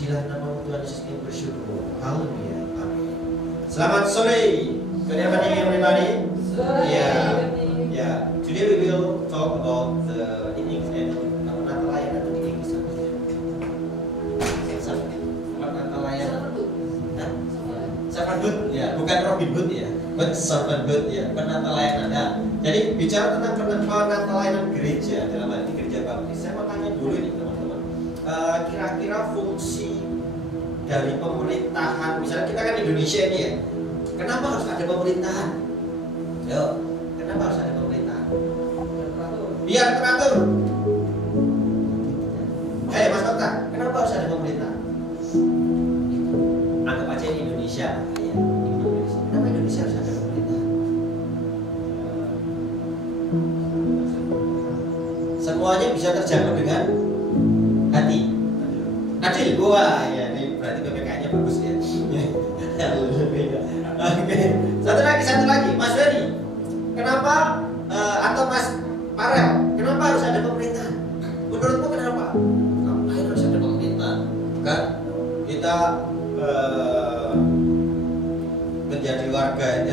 Pujilah nama Tuhan Yesus, kita bersyukur. Haleluya. Amin. Selamat sore. Good evening everybody. Yeah. Today we will talk about the English and Natal layan atau di English. Natal layan. Servant Hood ya, bukan Robin Hood ya, but Servant Hood ya, Natal layanan. Nah, jadi bicara tentang Natal layanan gereja dalam hal ini gereja baptis, saya mau tanya dulu nih teman-teman, kira-kira fungsi dari pemerintahan, misalnya kita kan Indonesia ini ya, kenapa harus ada pemerintahan? Yo, kenapa harus ada pemerintahan? Biar teratur. Mas Dokter, kenapa harus ada pemerintahan? Anggap aja ini Indonesia, ya. Kenapa Indonesia harus ada pemerintahan? Semuanya bisa terjangkau dengan hati. Adil, wah ya ini berarti PPK-nya bagus ya. Oke, satu lagi, Mas Ferry, kenapa atau Mas Farel, kenapa harus ada pemerintahan? Menurutmu kenapa? Ngapain harus ada pemerintahan? Kan kita menjadi warga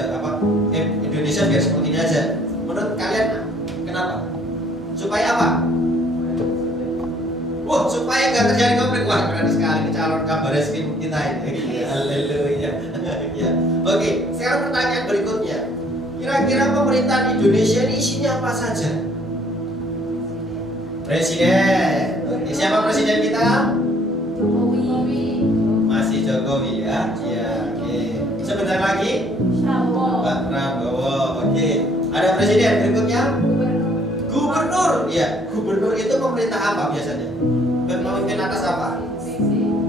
Indonesia biar seperti ini aja. Menurut kalian kenapa? Supaya apa? Supaya nggak terjadi konflik. Wah, keren sekali calon kabar eskrim kita ini. Haleluya. Ya. Oke, sekarang pertanyaan berikutnya. Kira-kira pemerintahan Indonesia ini isinya apa saja? Presiden. Oke, siapa presiden kita? Jokowi. Masih Jokowi ya. Iya, oke. Sebentar lagi Pak Prabowo. Oke. Ada presiden berikutnya? Gubernur. Ya, gubernur itu pemerintah apa biasanya? Pemimpin atas apa?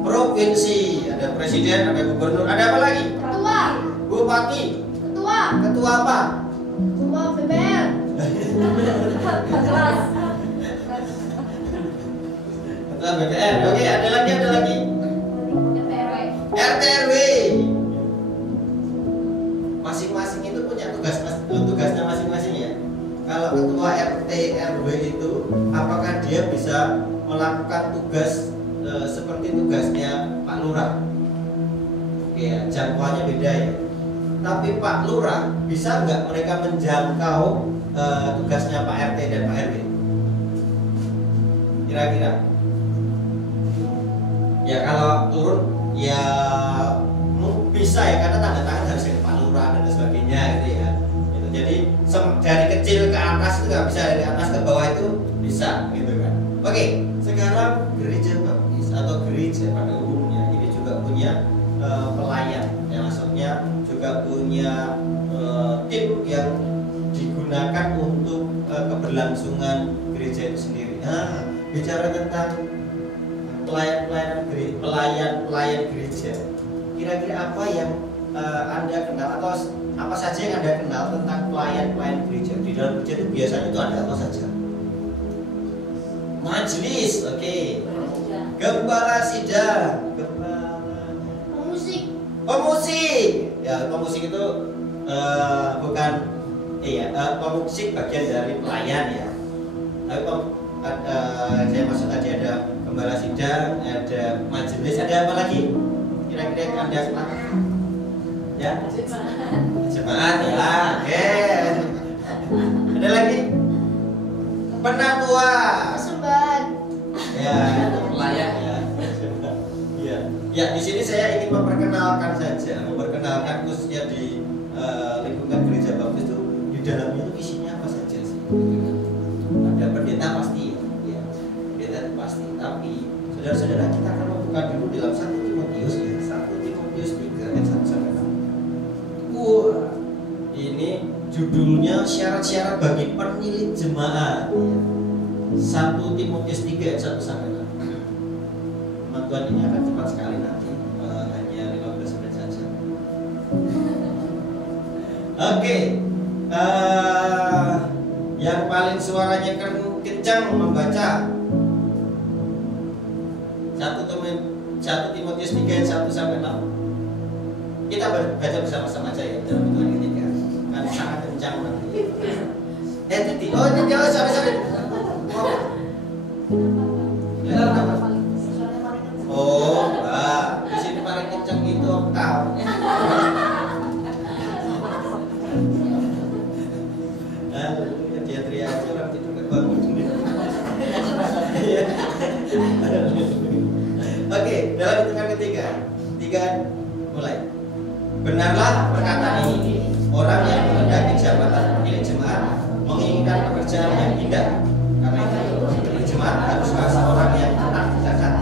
Provinsi. Ada presiden, ada gubernur, ada apa lagi? Ketua. Bupati. Ketua. Ketua apa? Ketua BPR. Kelas. Ketua BPR. Oke, ada lagi. RT/RW. Masing-masing itu punya tugasnya masing-masing ya. Kalau ketua RT/RW itu, apakah dia bisa melakukan tugas seperti tugasnya Pak Lurah? Oke ya, jangkauannya beda ya. Tapi Pak Lurah bisa nggak mereka menjangkau tugasnya Pak RT dan Pak RW? Kira-kira? Ya kalau turun ya bisa ya, karena tanda tangan harus ke Pak Lurah dan sebagainya gitu ya. Jadi dari kecil ke atas itu nggak bisa, dari atas ke bawah itu bisa gitu kan. Oke, sekarang gereja baptis atau gereja pada umumnya ini juga punya pelayan, ya maksudnya juga punya tim yang digunakan untuk keberlangsungan gereja itu sendiri. Nah, bicara tentang pelayan gereja, kira-kira apa yang Anda kenal atau apa saja yang Anda kenal tentang pelayan gereja? Di dalam gereja itu biasanya itu ada apa saja? Majelis, oke. Gembala sidang, pemusik. Ya, pemusik itu bukan pemusik bagian dari pelayan ya. Tapi saya maksud tadi ada gembala sidang, ada majelis, ada apa lagi? Kira-kira yang Anda kenal? Ya, jemaat ya, oke. Ada lagi? Penatua. Persembahan. Ya, itu pelayan ya. Ya, di sini saya ingin memperkenalkan khususnya di lingkungan gereja baptis itu di dalamnya itu isinya apa saja sih? Ada pendeta pasti ya, pendeta itu pasti. Tapi saudara-saudara, kita akan membuka dulu dalam 1 Timotius ya, 1 Timotius 3 ayat 1 sampai 6. Ini judulnya syarat-syarat bagi penilik jemaat. 1 Timotius 3 ayat 1 sampai 6. Tuhan ini akan cepat sekali nanti, hanya 15 menit saja. Oke, yang paling suaranya kencang membaca 1 Timotius 3 ayat 1 sampai 6. Kita baca bersama-sama aja ya dalam hitungan ketiga. Kan sangat kencang nanti. Titi. Oh, ini jauh sorry. Oh, total. Dia teriak aja orang tidur nggak bangun. Oke, dalam hitungan ketiga, mulai. Benarlah perkataan ini, orang yang mengendaki jabatan pemilik jemaat menginginkan pekerjaan yang indah. Karena itu, pemilik jemaat haruslah seorang yang tenang cacat,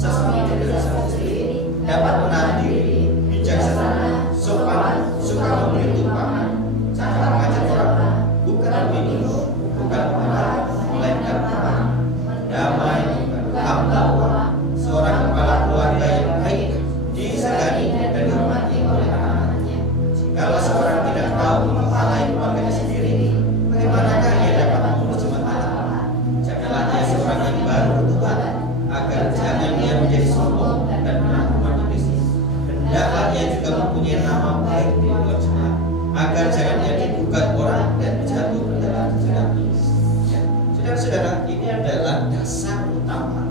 sesuai dari sendiri, dapat menahan diri, bijaksana, sopan, suka memberi tumpangan, cakap mengajar orang, bukan meminum, bukan mengarang, melainkan tenang, damai, hamba, seorang kepala keluarga yang baik, disegani dan dihormati oleh anak-anaknya. Kalau seorang tidak tahu mengepalai keluarganya sendiri, bagaimanakah ia dapat mengurus jemaat Allah? Janganlah ia seorang yang baru bertobat, agar jangan ia menjadi sombong dan penakut bisnis. Hendaklah ia juga mempunyai nama baik di luar jemaat, agar jangan ia digugat orang dan jatuh ke dalam jerat iblis. Saudara-saudara, ini adalah dasar utama,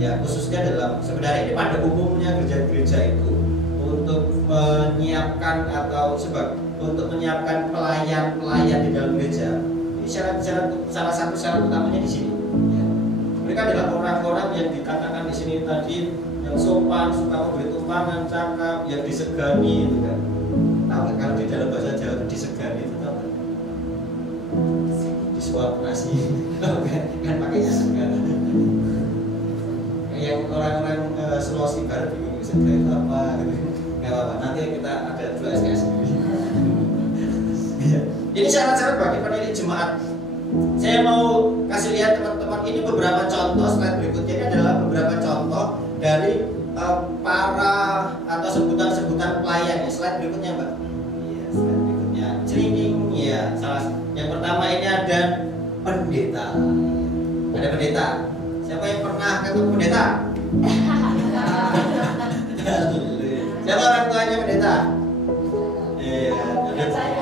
ya, khususnya dalam, sebenarnya ini pada umumnya gereja-gereja itu untuk menyiapkan atau untuk menyiapkan pelayan-pelayan di dalam gereja. Ini salah satu syarat utamanya di sini. Ya. Mereka adalah orang-orang yang dikatakan di sini tadi yang sopan, suka memberi tumpangan, cakap, yang disegani, gitu kan. Tahu nggak kalau di dalam bahasa Jawa itu disegani itu tahu nggak? Disuap nasi, kan pakainya segan. Yang orang-orang Sulawesi Barat bingung segan itu apa? Nggak apa-apa, nanti kita ada dua SKS sendiri. Ini syarat-syarat bagi pendiri jemaat. Saya mau kasih lihat teman-teman, ini beberapa contoh, slide berikutnya ini adalah beberapa contoh dari para atau sebutan-sebutan pelayan. Slide berikutnya, Mbak. Iya, slide berikutnya. Celing, ya. Yang pertama ini ada pendeta. Ada pendeta. Siapa yang pernah ketemu pendeta? Siapa orang tuanya pendeta? Iya,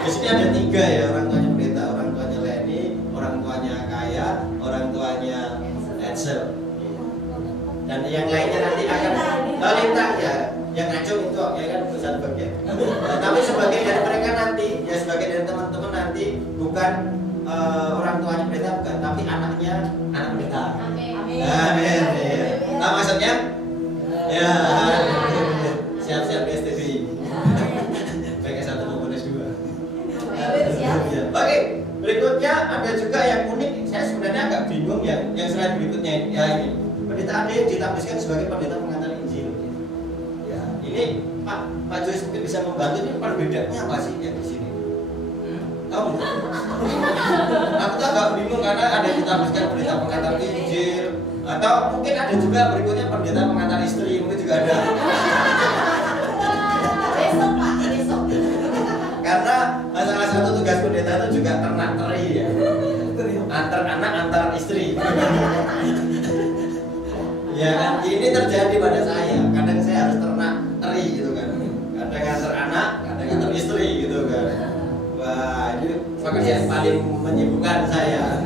di sini ada 3 ya orang tuanya pendeta. Orang tuanya Leni, orang tuanya Kaya, orang tuanya Edsel. Dan yang lainnya nanti akan lintang ya. Yang ngacung itu ya kan besar bagian. Tapi sebagai dari mereka nanti, ya sebagai dari teman-teman nanti bukan orang tuanya pendeta bukan, tapi anaknya anak pendeta. Amin. Amin. Nah, maksudnya? Ya. Siap-siap di STB. Pakai 1 maupun S2. Oke, berikutnya ada juga yang unik. Saya sebenarnya agak bingung ya. Yang slide berikutnya ya ini. Pendeta ada yang ditabiskan sebagai pendeta pengantar Injil. Ya, ini Pak Joyce mungkin bisa membantu. Ini perbedaannya apa sih yang di sini? Tahu nggak? Aku tuh agak bingung karena ada yang ditabiskan pendeta pengantar Injil, atau mungkin ada juga berikutnya pendeta pengantar istri, mungkin juga ada. Besok Pak, besok. Karena salah satu tugas pendeta itu juga ternak teri ya, antar anak antar istri. Ya kan, ini terjadi pada saya. Kadang saya harus ternak teri gitu kan, kadang antar anak, kadang antar istri gitu kan. Wah, ini pekerjaan paling menyibukkan saya.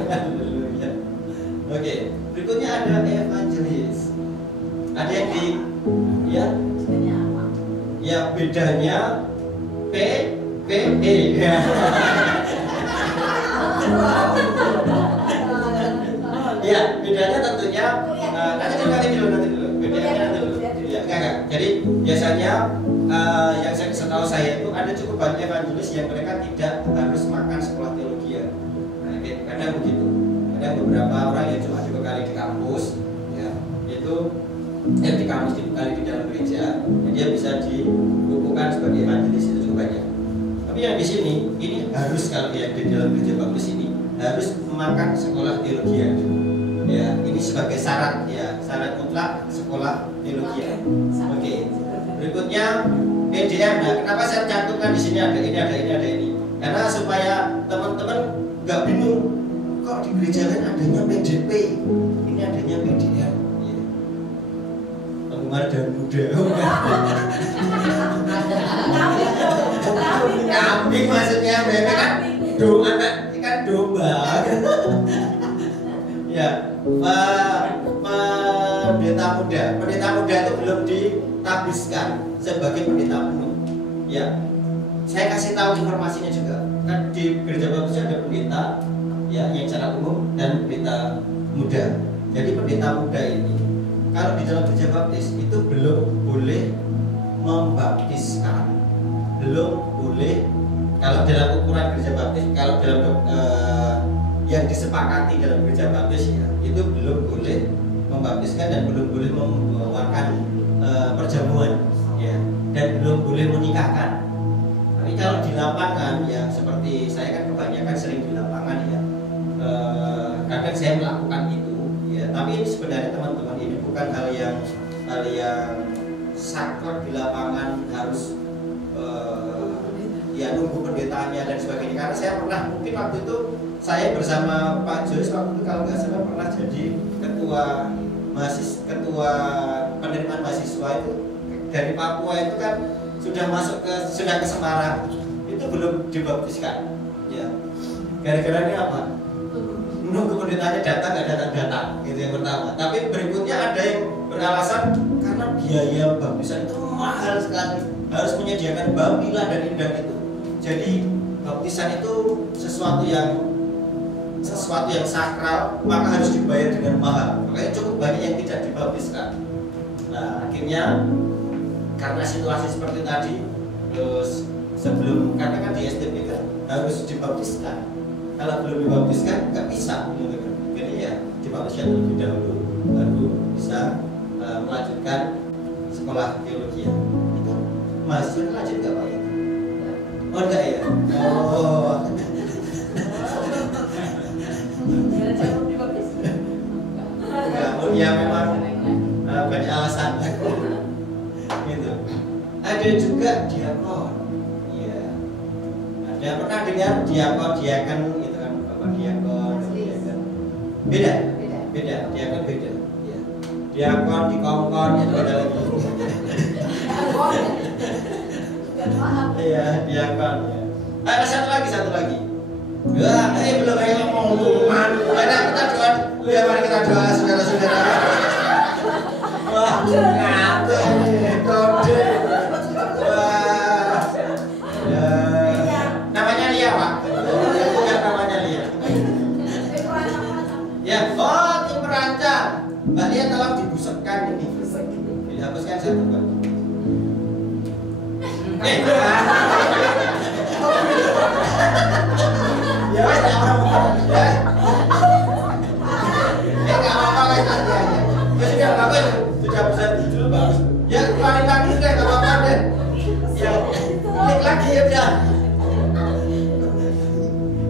Oke, berikutnya ada evangelis. Ada yang di, ya, ya bedanya P E. Ya, bedanya tentunya nanti dulu. Bedanya nanti dulu. Ya, enggak. Jadi biasanya yang saya setahu saya itu ada cukup banyak evangelis yang mereka tidak harus makan sekolah teologi ya. Nah, kadang begitu. Kadang beberapa orang yang cuma 2 kali di kampus, ya, itu di kampus 2 kali di dalam gereja, dia bisa dibukukan sebagai evangelis, itu cukup banyak. Tapi yang di sini ini harus, kalau yang di dalam gereja bagus ini harus memakan sekolah teologi ya. Ini sebagai syarat ya, syarat mutlak sekolah teologi. Oke. Berikutnya PDM. Nah, kenapa saya cantumkan di sini ada ini, ada ini, ada ini? Karena supaya teman-teman nggak bingung, kok di gereja lain adanya PDP, ini adanya PDM. Ya. Penggemar dan muda. Kambing maksudnya, bebek kan kan domba. Ya, pendeta muda itu belum ditabiskan sebagai pendeta penuh. Ya, saya kasih tahu informasinya juga. Kan di gereja baptis ada pendeta ya yang secara umum dan pendeta muda. Jadi pendeta muda ini kalau di dalam gereja baptis itu belum boleh membaptiskan, belum boleh kalau dalam ukuran gereja baptis, kalau dalam yang disepakati dalam gereja baptis ya itu belum boleh membaptiskan dan belum boleh mengeluarkan perjamuan ya, dan belum boleh menikahkan. Tapi kalau di lapangan ya seperti saya kan kebanyakan sering di lapangan ya, kadang saya melakukan itu ya, tapi ini sebenarnya teman-teman ini bukan hal yang saklek di lapangan harus ya nunggu pendetanya dan sebagainya. Karena saya pernah mungkin waktu itu saya bersama Pak Joyce waktu itu kalau nggak salah pernah jadi ketua penerimaan mahasiswa itu dari Papua itu kan sudah ke Semarang itu belum dibaptiskan ya, gara-gara ini apa? Nunggu pendetanya datang nggak datang gitu yang pertama. Tapi berikutnya ada yang beralasan karena biaya baptisan itu mahal sekali, harus menyediakan bapila dan indang itu. Jadi baptisan itu sesuatu yang sakral, maka harus dibayar dengan mahal. Makanya cukup banyak yang tidak dibaptiskan. Nah akhirnya karena situasi seperti tadi, terus sebelum karena kan di STP kan harus dibaptiskan. Kalau belum dibaptiskan nggak bisa, gitu kan. Jadi ya dibaptiskan terlebih dahulu, baru bisa melanjutkan sekolah teologi. Itu mahasiswa lanjut nggak Pak? Oh enggak ya? Oh. Ya memang banyak alasan gitu. Ada juga diakon ya, ada pernah dengar diakon itu kan bapak diakon beda diakon beda ya. Diakon di kongkon itu beda lagi iya diakon ya. Ada satu lagi ya, belum kayak ngomong luman. Kita doa, ya mari kita doa saudara-saudara. Wah, ngate kode. Wah. Ya. Namanya Lia, Pak. Bukan namanya Lia. Ya, oh, tim perancang. Mbak Lia tolong dibusekkan ini. Dihapuskan satu, Mbak. Ya wes tak apa-apa. Ya. Enggak apa-apa guys aja. Ya sudah bagus. Sudah bisa dulu bagus. Ya keluarin lagi deh, enggak apa-apa deh. Ya. Klik lagi ya udah.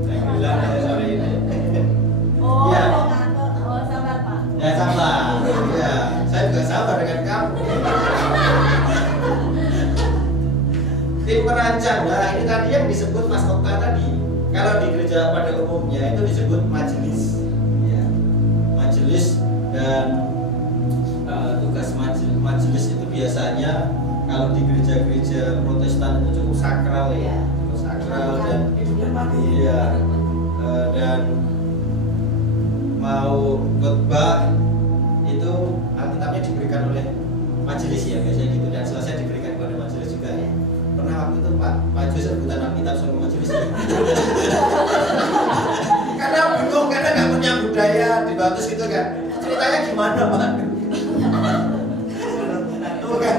Saya bilang ya sore ini. Oh, ya. Oh, sabar Pak. Ya sabar. Ya, saya juga sabar dengan kamu. Tim perancang. Nah, ini tadi yang disebut Mas Okta tadi. Kalau di gereja pada umumnya itu disebut majelis, ya. Majelis dan tugas majelis itu biasanya kalau di gereja-gereja Protestan itu cukup sakral ya, cukup sakral dan iya, dan mau khotbah itu Alkitabnya diberikan oleh majelis ya biasanya gitu, dan selesai diberikan kepada majelis juga ya. Pernah waktu itu Pak Jus rebutan Alkitab sama majelis ya. Karena bingung, karena nggak punya budaya dibaptis gitu kan. Ceritanya gimana Pak? Tuh kan?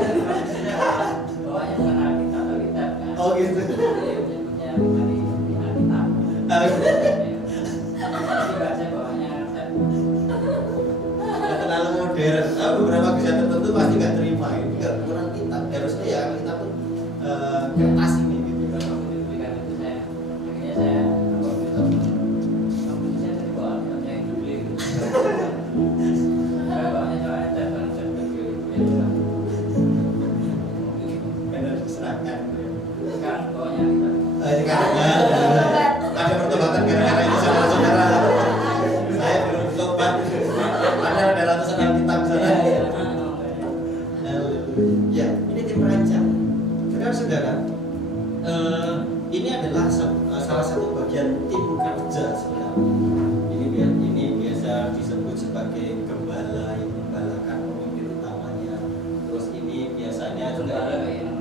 Bawahnya bukan Alkitab kan? Oh gitu. Punya pribadi Alkitab. Jadi baca bawahnya Nggak terlalu modern. Beberapa gereja tertentu pasti nggak terima ini nggak kurang kitab. Harusnya ya Alkitab tuh kertas ini gitu kan. waktu diberikan itu saya akhirnya saya waktu itu kamu saya tadi bawa Alkitabnya yang dibeli gitu. Saya bawahnya soalnya saya baru saya beli gitu. Karena diserahkan. Sekarang bawahnya Alkitab. Ada pertobatan gara-gara itu saudara-saudara. Saya belum tobat. Padahal ada ratusan Alkitab di sana. Ya, ini tim perancang. Saudara-saudara, ini adalah salah satu bagian tim kerja sebenarnya. Ini biasa disebut sebagai gembala yang menggembalakan pemimpin utamanya. Terus ini biasanya juga Gembala kayak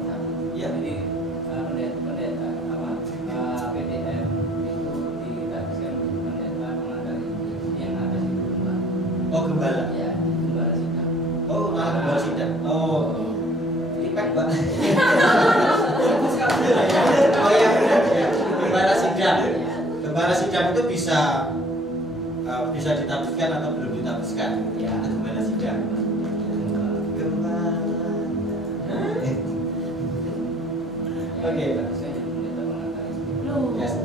bisa ditafsirkan atau belum ditafsirkan. Ya. Itu gimana sidang? Gembala. Oke. Loh. Yes.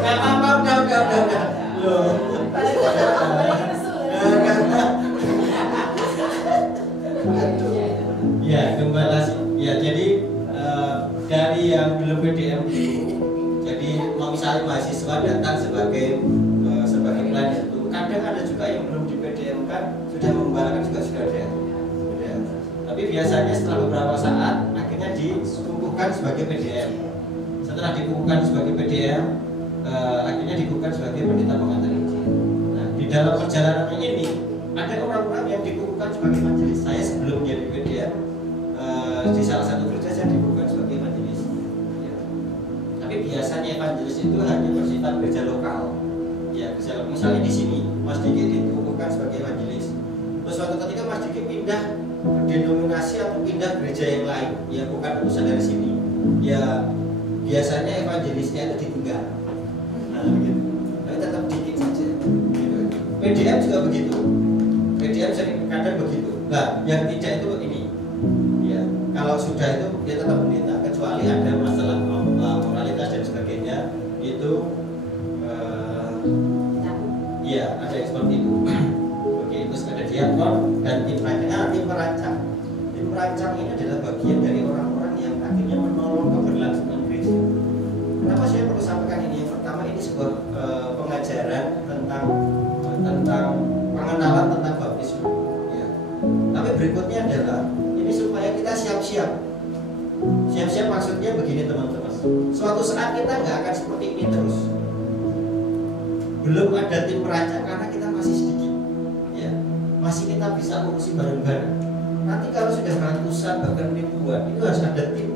Gak apa-apa, udah. Loh. Ya, gembala sih. Ya, jadi dari yang belum PDM dulu, jadi misalnya mahasiswa datang sebagai pelajar itu, kadang ada juga yang belum di PDM kan, sudah mengembalakan juga sudah ada. Sudah. Tapi biasanya setelah beberapa saat, akhirnya dikukuhkan sebagai PDM. Setelah dikukuhkan sebagai PDM, akhirnya dikukuhkan sebagai pendeta pengantar Injil. Nah, di dalam perjalanan ini ada orang-orang yang dikukuhkan sebagai majelis. Saya sebelum jadi PDM di salah satu gereja saya dikukuhkan sebagai majelis. Ya. Tapi biasanya evangelis itu hanya bersifat gereja lokal. Ya, misalnya di sini Mas Diki dikukuhkan sebagai majelis. Terus suatu ketika Mas Diki pindah ke denominasi atau pindah gereja yang lain, ya bukan urusan dari sini. Ya biasanya evangelisnya itu ditinggal. Nah, begitu. Tapi tetap dikit saja. Gitu. PDM juga begitu. PDM sering kadang begitu. Nah, yang tidak itu ini. Ya, kalau sudah itu dia tetap pendeta, kecuali ada masalah moralitas dan sebagainya itu. Iya, ada yang seperti itu. Oke, terus ada diakon dan tim perancang. Tim perancang ini adalah bagian dari orang-orang yang akhirnya menolong keberlangsungan gereja. Kenapa saya perlu sampaikan ini? Yang pertama, ini sebuah pengajaran tentang pengenalan tentang baptisme. Ya. Tapi berikutnya adalah ini supaya kita siap-siap. Siap-siap maksudnya begini teman-teman. Suatu saat kita nggak akan seperti ini terus. Belum ada tim perancang karena kita masih sedikit, ya masih kita bisa ngurusi bareng-bareng. Nanti kalau sudah ratusan bahkan ribuan itu harus ada tim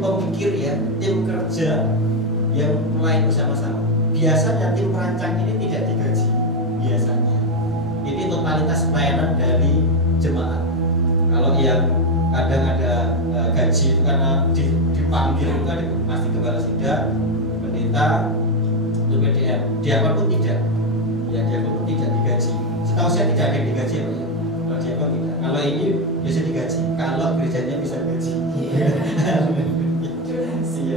pemikir ya, tim kerja yang mulai bersama-sama. Biasanya tim perancang ini tidak digaji, biasanya ini totalitas pelayanan dari jemaat. Kalau yang kadang ada gaji itu karena dipanggil itu kan pasti kepala sidang, pendeta, untuk PDM, diakon pun tidak. Ya, diakon pun tidak digaji. Setahu saya tidak ada yang digaji ya, Pak ya. Kalau diakon tidak. Kalau ini biasa digaji. Kalau gerejanya bisa gaji.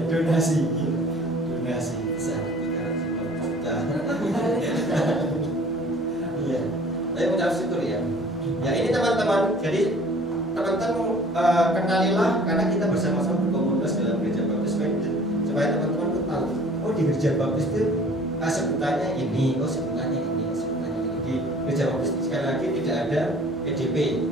Donasi. Donasi besar 350 juta. Iya. Tapi ucap syukur ya. Ya ini teman-teman. Jadi teman-teman kenalilah karena kita bersama-sama berkomunitas dalam gereja baptis supaya teman-teman tuh tahu. Oh, di gereja baptis itu sebutannya ini, sebutannya ini. Di gereja baptis sekali lagi tidak ada PDP.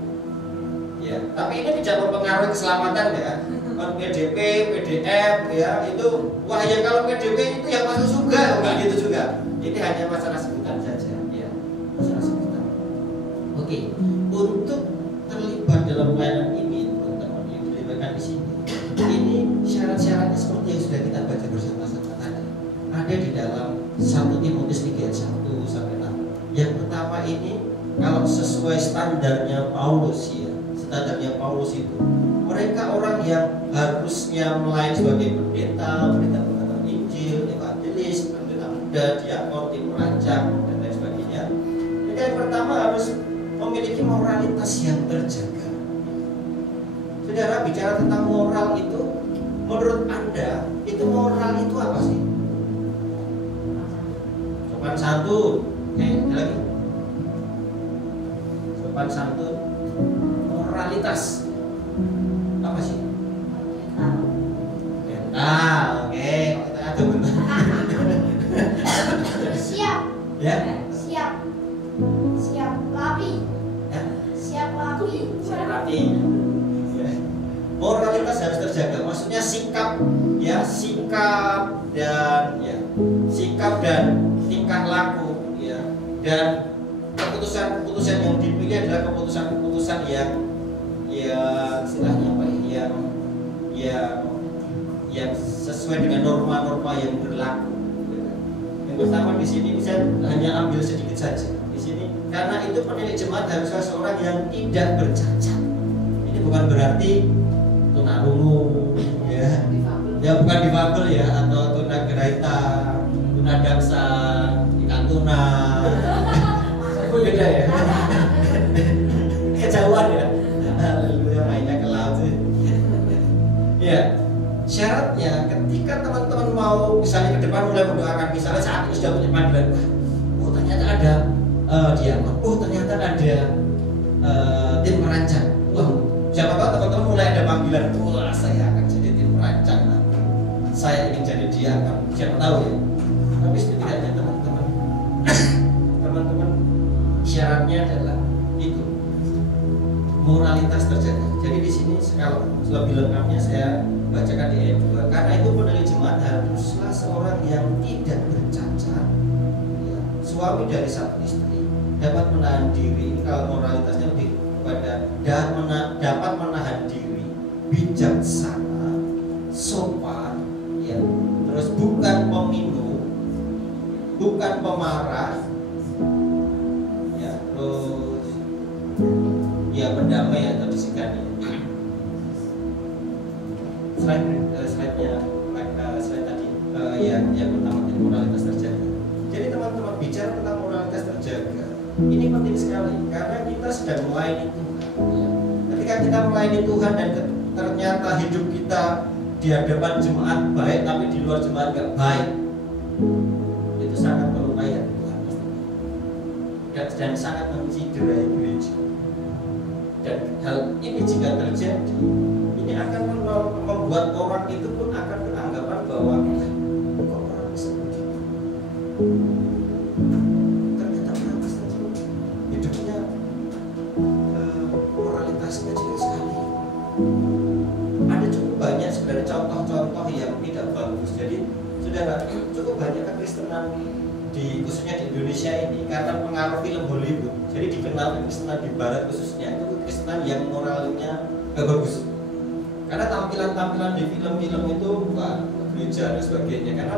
Ya, tapi ini tidak mempengaruhi keselamatan ya. PDP, PDM ya itu wah ya kalau PDP itu yang masuk surga, enggak gitu juga. Ini hanya masalah sebutan saja, ya. Masalah sebutan. Oke, untuk terlibat dalam pelayanan ini, teman-teman yang dilibatkan di sini, ini syarat-syaratnya seperti yang sudah kita baca bersama-sama tadi. Ada di dalam 1 Timotius 3 ayat 1 sampai 6. Yang pertama ini kalau sesuai standarnya Paulus ya, standarnya Paulus itu mereka orang yang harusnya melayani sebagai pendeta pengantar Injil, evangelis, pendeta muda, diakon, tim perancang dan lain sebagainya. Jadi yang pertama harus memiliki moralitas yang terjaga. Saudara, bicara tentang moral itu, menurut Anda itu moral itu apa sih? Sopan santun, ada lagi. Sopan santun, moralitas apa sih? Mental, oke. Kita atur bentar. Siap. Ya. Siap rapi. Ya. Siap rapi. Rapi. Ya. Moralitas harus terjaga. Maksudnya sikap dan tingkah laku ya. Dan keputusan yang dipilih adalah keputusan yang istilahnya apa ya? Yang sesuai dengan norma-norma yang berlaku. Yang pertama di sini saya hanya ambil sedikit saja. Di sini karena itu penilik jemaat haruslah seorang yang tidak bercacat. Ini bukan berarti tunarungu ya. Ya bukan difabel ya, atau tunagrahita, tunadaksa, ikan tuna. Beda ya. Kejauhan ya. Haleluya, mainnya ke laut sih. Ya, syaratnya ketika teman-teman mau misalnya ke depan mulai mendoakan, misalnya saat itu sudah punya panggilan, oh ternyata ada diakon, oh ternyata ada tim merancang. Wah, siapa tahu teman-teman mulai ada panggilan, wah saya akan jadi tim merancang nanti, saya ingin jadi diakon, siapa tahu ya. Tapi setidaknya teman-teman, teman-teman syaratnya adalah itu moralitas terjaga. Jadi di sini kalau lebih lengkapnya saya bacakan di ayat 2. Karena itu penilik jemaat haruslah seorang yang tidak bercacat, ya, suami dari satu istri, dapat menahan diri. Kalau moralitasnya lebih kepada dapat menahan diri, bijaksana, sopan, ya, terus bukan peminum, bukan pemarah, ya, terus ya pendamai atau disegani. Slide tadi yang pertama itu moralitas terjaga. Jadi teman-teman bicara tentang moralitas terjaga, ini penting sekali karena kita sedang melayani Tuhan. Ya. Ketika kita melayani Tuhan dan ternyata hidup kita di hadapan jemaat baik tapi di luar jemaat gak baik, itu sangat melukai Tuhan dan sangat menciderai gereja. Dan hal ini jika terjadi, ini akan membuat orang itu pun akan beranggapan bahwa kok orang bisa begitu. Ternyata orang Kristen hidupnya moralitasnya jelek sekali. Ada cukup banyak sebenarnya contoh-contoh yang tidak bagus. Jadi saudara, cukup banyak kekristenan khususnya di Indonesia ini karena pengaruh film Hollywood. Jadi dikenal kekristenan di Barat khususnya itu kekristenan yang moralnya gak bagus. Karena tampilan-tampilan di film-film itu bukan gereja dan sebagainya. Karena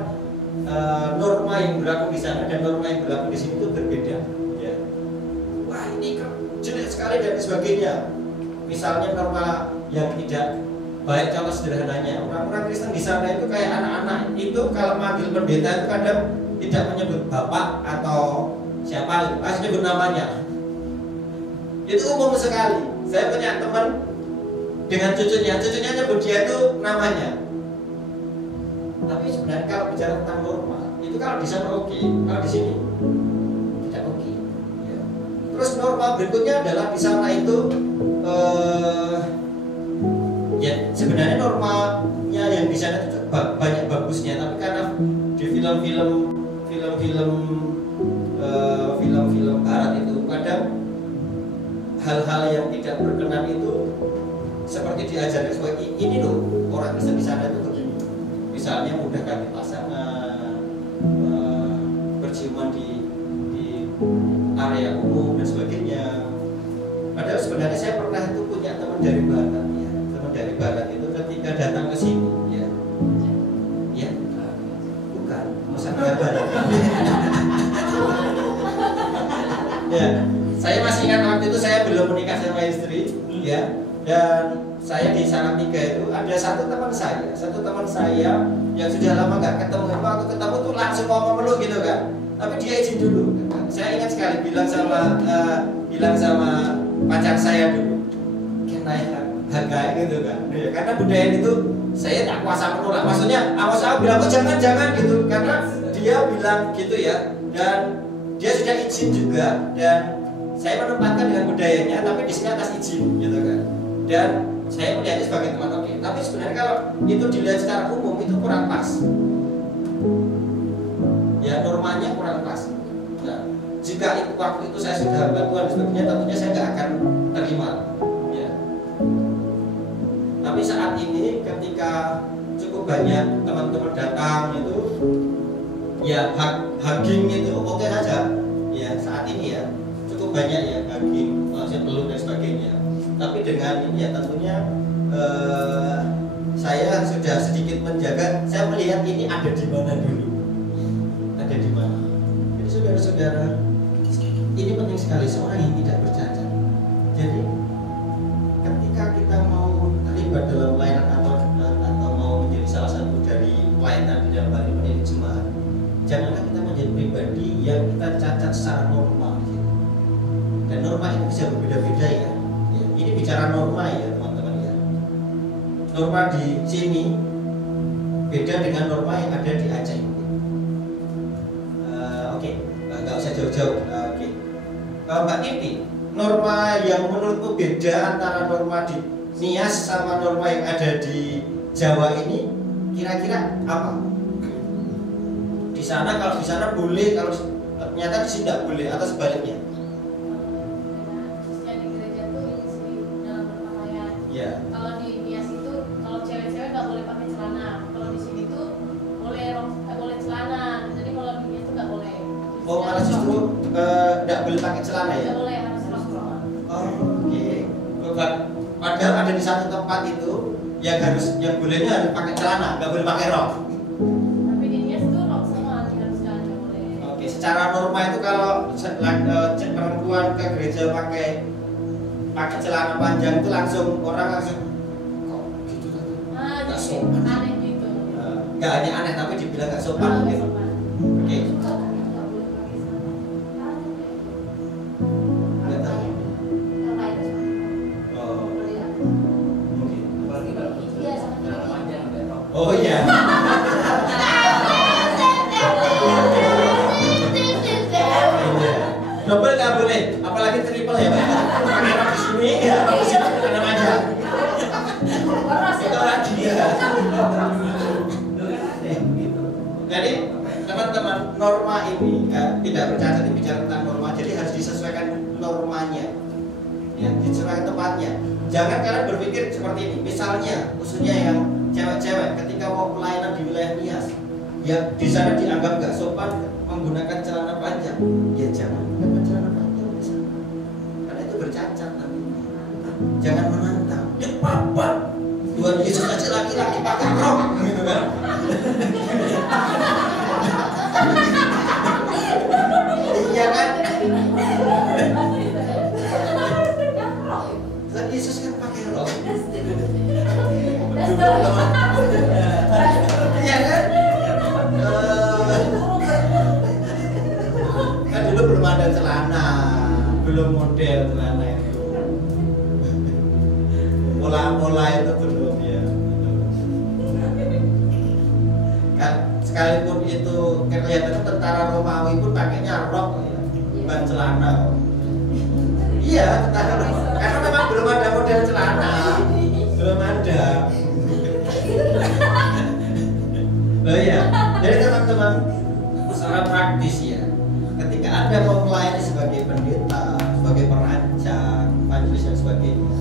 norma yang berlaku di sana dan norma yang berlaku di sini itu berbeda. Ya. Wah ini jelek sekali dan sebagainya. Misalnya norma yang tidak baik, contoh sederhananya orang-orang Kristen di sana itu kayak anak-anak itu kalau manggil pendeta itu kadang tidak menyebut bapak atau siapa, harus nyebut namanya. Itu umum sekali. Saya punya teman dengan cucunya nyebut dia itu namanya. Tapi sebenarnya kalau bicara tentang norma, itu kalau di sana oke, kalau di sini tidak oke. Ya. Terus norma berikutnya adalah di sana itu ya sebenarnya normanya yang di sana itu banyak bagusnya, tapi karena di film-film Barat itu kadang hal-hal yang tidak berkenan itu seperti diajarkan sebagai ini loh orang Kristen di sana itu begini. Misalnya mudah ganti pasangan, berciuman di area umum dan sebagainya. Padahal sebenarnya saya pernah itu punya teman dari Barat ya. Teman dari Barat itu ketika datang ke sini ya. Ya. Bukan, Nusantara Barat. Ya, saya masih ingat waktu itu saya belum menikah sama istri, ya. Dan saya di Salatiga itu ada satu teman saya yang sudah lama nggak ketemu. Waktu ketemu tuh langsung mau memeluk gitu kan. Tapi dia izin dulu. Saya ingat sekali bilang sama pacar saya dulu, kenai harga gitu kan. Ya, karena budaya itu saya tak kuasa menolak. Maksudnya, saya bilang oh jangan gitu, karena dia bilang gitu ya. Dan dia sudah izin juga dan saya menempatkan dengan budayanya, tapi di sini atas izin gitu kan. Dan saya melihatnya sebagai teman oke. Tapi sebenarnya kalau itu dilihat secara umum itu kurang pas. Ya normanya kurang pas. Nah, jika waktu itu saya sudah hamba Tuhan dan sebagainya, tentunya saya tidak akan terima. Ya. Tapi saat ini ketika cukup banyak teman-teman datang itu, ya hugging itu oke saja. Ya saat ini ya cukup banyak ya hugging, maksudnya peluk dan sebagainya. Tapi dengan ini ya tentunya saya sudah sedikit menjaga. Saya melihat ini ada di mana dulu, ada di mana. Jadi saudara-saudara, ini penting sekali seorang yang tidak bercacat. Jadi ketika kita mau terlibat dalam pelayanan atau mau menjadi salah satu dari pelayanan di dalam hal ini menjadi jemaat, janganlah kita menjadi pribadi yang kita cacat secara normal gitu. Dan norma itu bisa berbeda-beda ya. Ini bicara norma ya teman-teman ya. Norma di sini beda dengan norma yang ada di Aceh. Oke, nggak usah jauh-jauh. Oke. Mbak Titi, norma yang menurutmu beda antara norma di Nias sama norma yang ada di Jawa ini kira-kira apa? Di sana kalau di sana boleh, kalau ternyata di sini tidak boleh atau sebaliknya? Khususnya di gereja tuh ini sih dalam berpakaian. Ya. Kalau di Nias itu kalau cewek-cewek nggak boleh pakai celana. Kalau di sini tuh boleh celana. Jadi kalau di Nias tuh nggak boleh. Oh, malah justru tidak boleh pakai celana ya? Nggak boleh, harus rok. Oh, oke. Padahal ada di satu tempat itu yang bolehnya harus pakai celana, nggak boleh pakai rok. Tapi di Nias tuh rok semua, harus celana nggak boleh. Oke, secara norma itu kalau perempuan ke gereja pakai celana panjang itu orang langsung kok gitu kan? Nggak Jadi sopan. aneh gitu. Nggak hanya aneh tapi dibilang nggak sopan Nggak gitu. sopan. Oke. Suka kan nggak boleh pakai celana. Nggak tahu. Karena itu Oh, mungkin. Apalagi kalau Iya, sama celana panjang ada rok. Oh iya. Double nggak boleh, apalagi triple ya Pak. Pakai rok di sini, ya rok di sini ada aja. Itu lagi ya. Gitu. Jadi teman-teman, norma ini tidak bercacat bicara tentang norma, jadi harus disesuaikan normanya, ya, disesuaikan tempatnya. Jangan kalian berpikir seperti ini. Misalnya, khususnya yang cewek-cewek, ketika mau pelayanan di wilayah Nias, ya di sana dianggap nggak sopan menggunakan celana panjang, ya jangan menggunakan celana panjang di sana, karena itu bercacat nanti. Jangan menantang, ya papa, Tuhan Yesus aja laki-laki pakai rok, gitu kan? Iya kan? Tuhan Yesus kan pakai rok. Iya kan? Kan dulu belum ada celana, belum model celana itu. Pola-pola itu belum ya. Kan sekalipun itu kelihatan tentara Romawi pun pakainya rok ya, bukan celana. Iya, tentara Romawi. Karena memang belum ada model celana, belum ada. Loh ya, jadi teman-teman secara praktis ya, ketika Anda mau melayani sebagai pendeta, sebagai perancang, majelis dan sebagainya,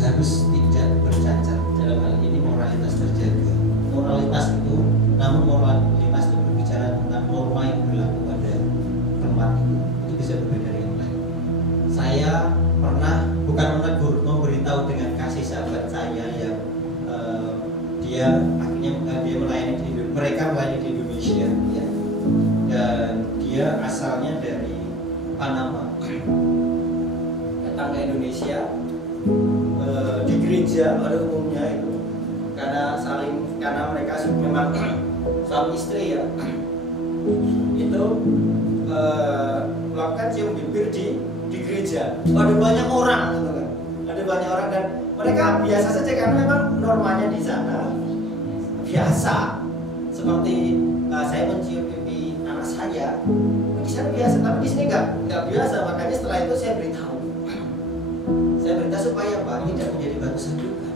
harus tidak bercacat. Dalam hal ini moralitas terjaga. Moralitas itu, namun moralitas itu berbicara tentang norma yang berlaku pada tempat itu bisa berbeda dari yang lain. Saya pernah bukan menegur, memberitahu dengan kasih sahabat saya yang dia akhirnya dia melayani mereka melayani di Indonesia ya, dan dia asalnya dari Panama, datang ke Indonesia di gereja pada umumnya itu karena mereka memang suami istri ya, itu melakukan cium bibir di gereja. Ada banyak orang gitu kan, ada banyak orang dan mereka biasa saja karena memang normanya di sana biasa. Seperti saya mencium pipi anak saya, di sana biasa, tapi di sini nggak biasa. Makanya setelah itu saya beritahu supaya Pak tidak menjadi batu sandukan.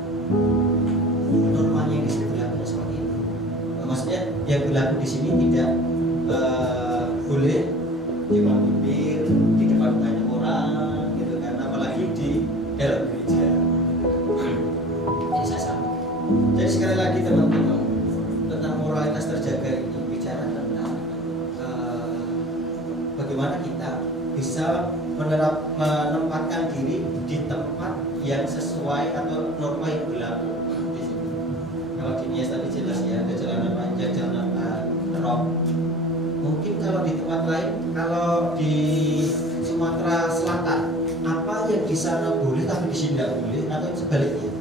Normanya yang di sini berlaku seperti itu. Maksudnya yang berlaku di sini tidak boleh ciuman bibir di depan banyak orang, gitu kan, apalagi di dalam gereja. Jadi saya sambung. Jadi sekali lagi teman-teman, tentang moralitas terjaga ini bicara tentang bagaimana kita bisa menempatkan diri di tempat yang sesuai atau norma yang berlaku di sini. Kalau di Nias tadi jelas ya, ada celana panjang, celana rok. Mungkin kalau di tempat lain, kalau di di sana boleh tapi di sini tidak boleh, atau sebaliknya?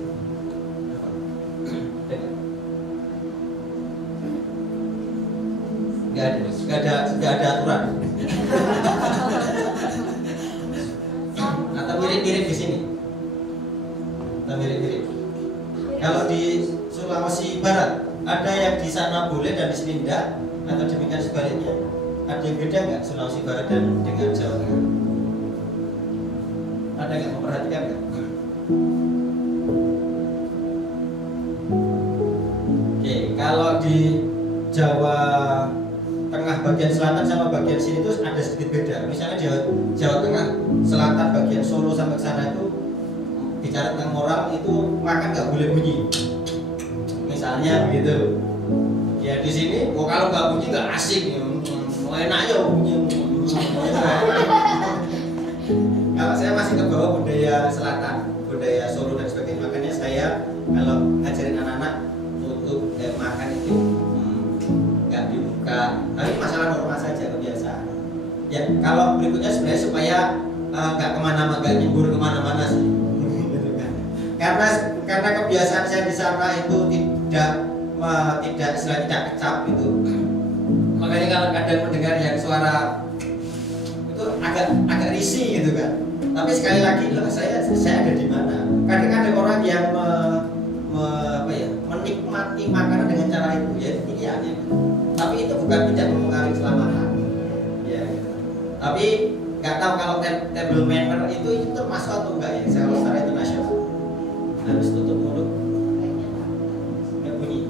Nggak ada aturan. Atau mirip-mirip di sini? Atau mirip-mirip? Kalau di Sulawesi Barat ada yang di sana boleh dan di sini tidak, atau demikian sebaliknya? Ada yang beda nggak Sulawesi Barat dan dengan Jawa Tengah? Ada nggak, memperhatikan nggak? Oke, kalau di Jawa Tengah bagian selatan sama bagian sini itu ada sedikit beda. Misalnya di Jawa Tengah selatan bagian Solo sampai ke sana itu bicara tentang moral itu makan nggak boleh bunyi. Misalnya begitu. Ya di sini, kalau nggak bunyi nggak asik. Enak aja bunyi. Kalau saya masih ke bawah budaya selatan, budaya Solo dan sebagainya. Makanya saya kalau ngajarin anak-anak untuk makan itu nggak dibuka. Tapi masalah norma saja, kebiasaan. Ya kalau berikutnya sebenarnya supaya nggak kemana-mana, nggak nyembur kemana-mana sih. Karena kebiasaan saya di sana itu tidak istilahnya tidak kecap gitu. Makanya kalau kadang mendengar yang suara itu agak risih gitu kan. Tapi sekali lagi loh, saya ada di mana? Kadang ada orang yang menikmati makanan dengan cara itu, ya pilihannya. Tapi itu bukan tidak mempengaruhi keselamatan. Ya. Gitu. Tapi nggak tahu kalau table manner itu termasuk atau enggak ya? Saya secara internasional harus tutup mulut, nggak bunyi.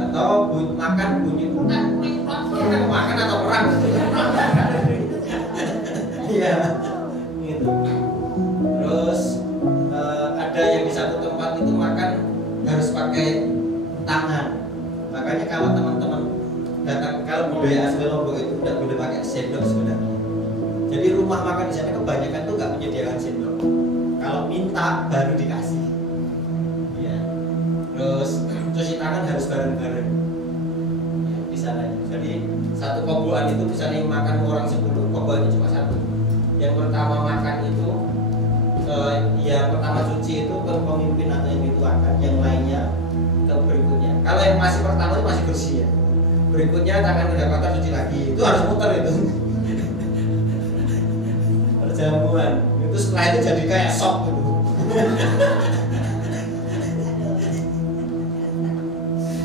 Atau makan bunyi makan atau perang? Iya. Gitu. Terus ada yang di satu tempat itu makan harus pakai tangan. Makanya kalau teman-teman datang, kalau budaya asli Lombok itu tidak boleh pakai sendok sebenarnya. Jadi rumah makan di sana kebanyakan tuh nggak menyediakan sendok. Kalau minta baru dikasih. Ya. Terus cuci tangan harus bareng-bareng. Ya, di sana. Jadi satu koboan itu bisa nih makan orang 10, koboannya cuma satu. Yang pertama makan itu yang pertama cuci itu ke pemimpin atau yang dituakan, yang lainnya ke berikutnya. Kalau yang masih pertama itu masih bersih ya. Berikutnya tangan udah kotor cuci lagi. Itu harus muter itu. Perjamuan. Itu setelah itu jadi kayak sok gitu.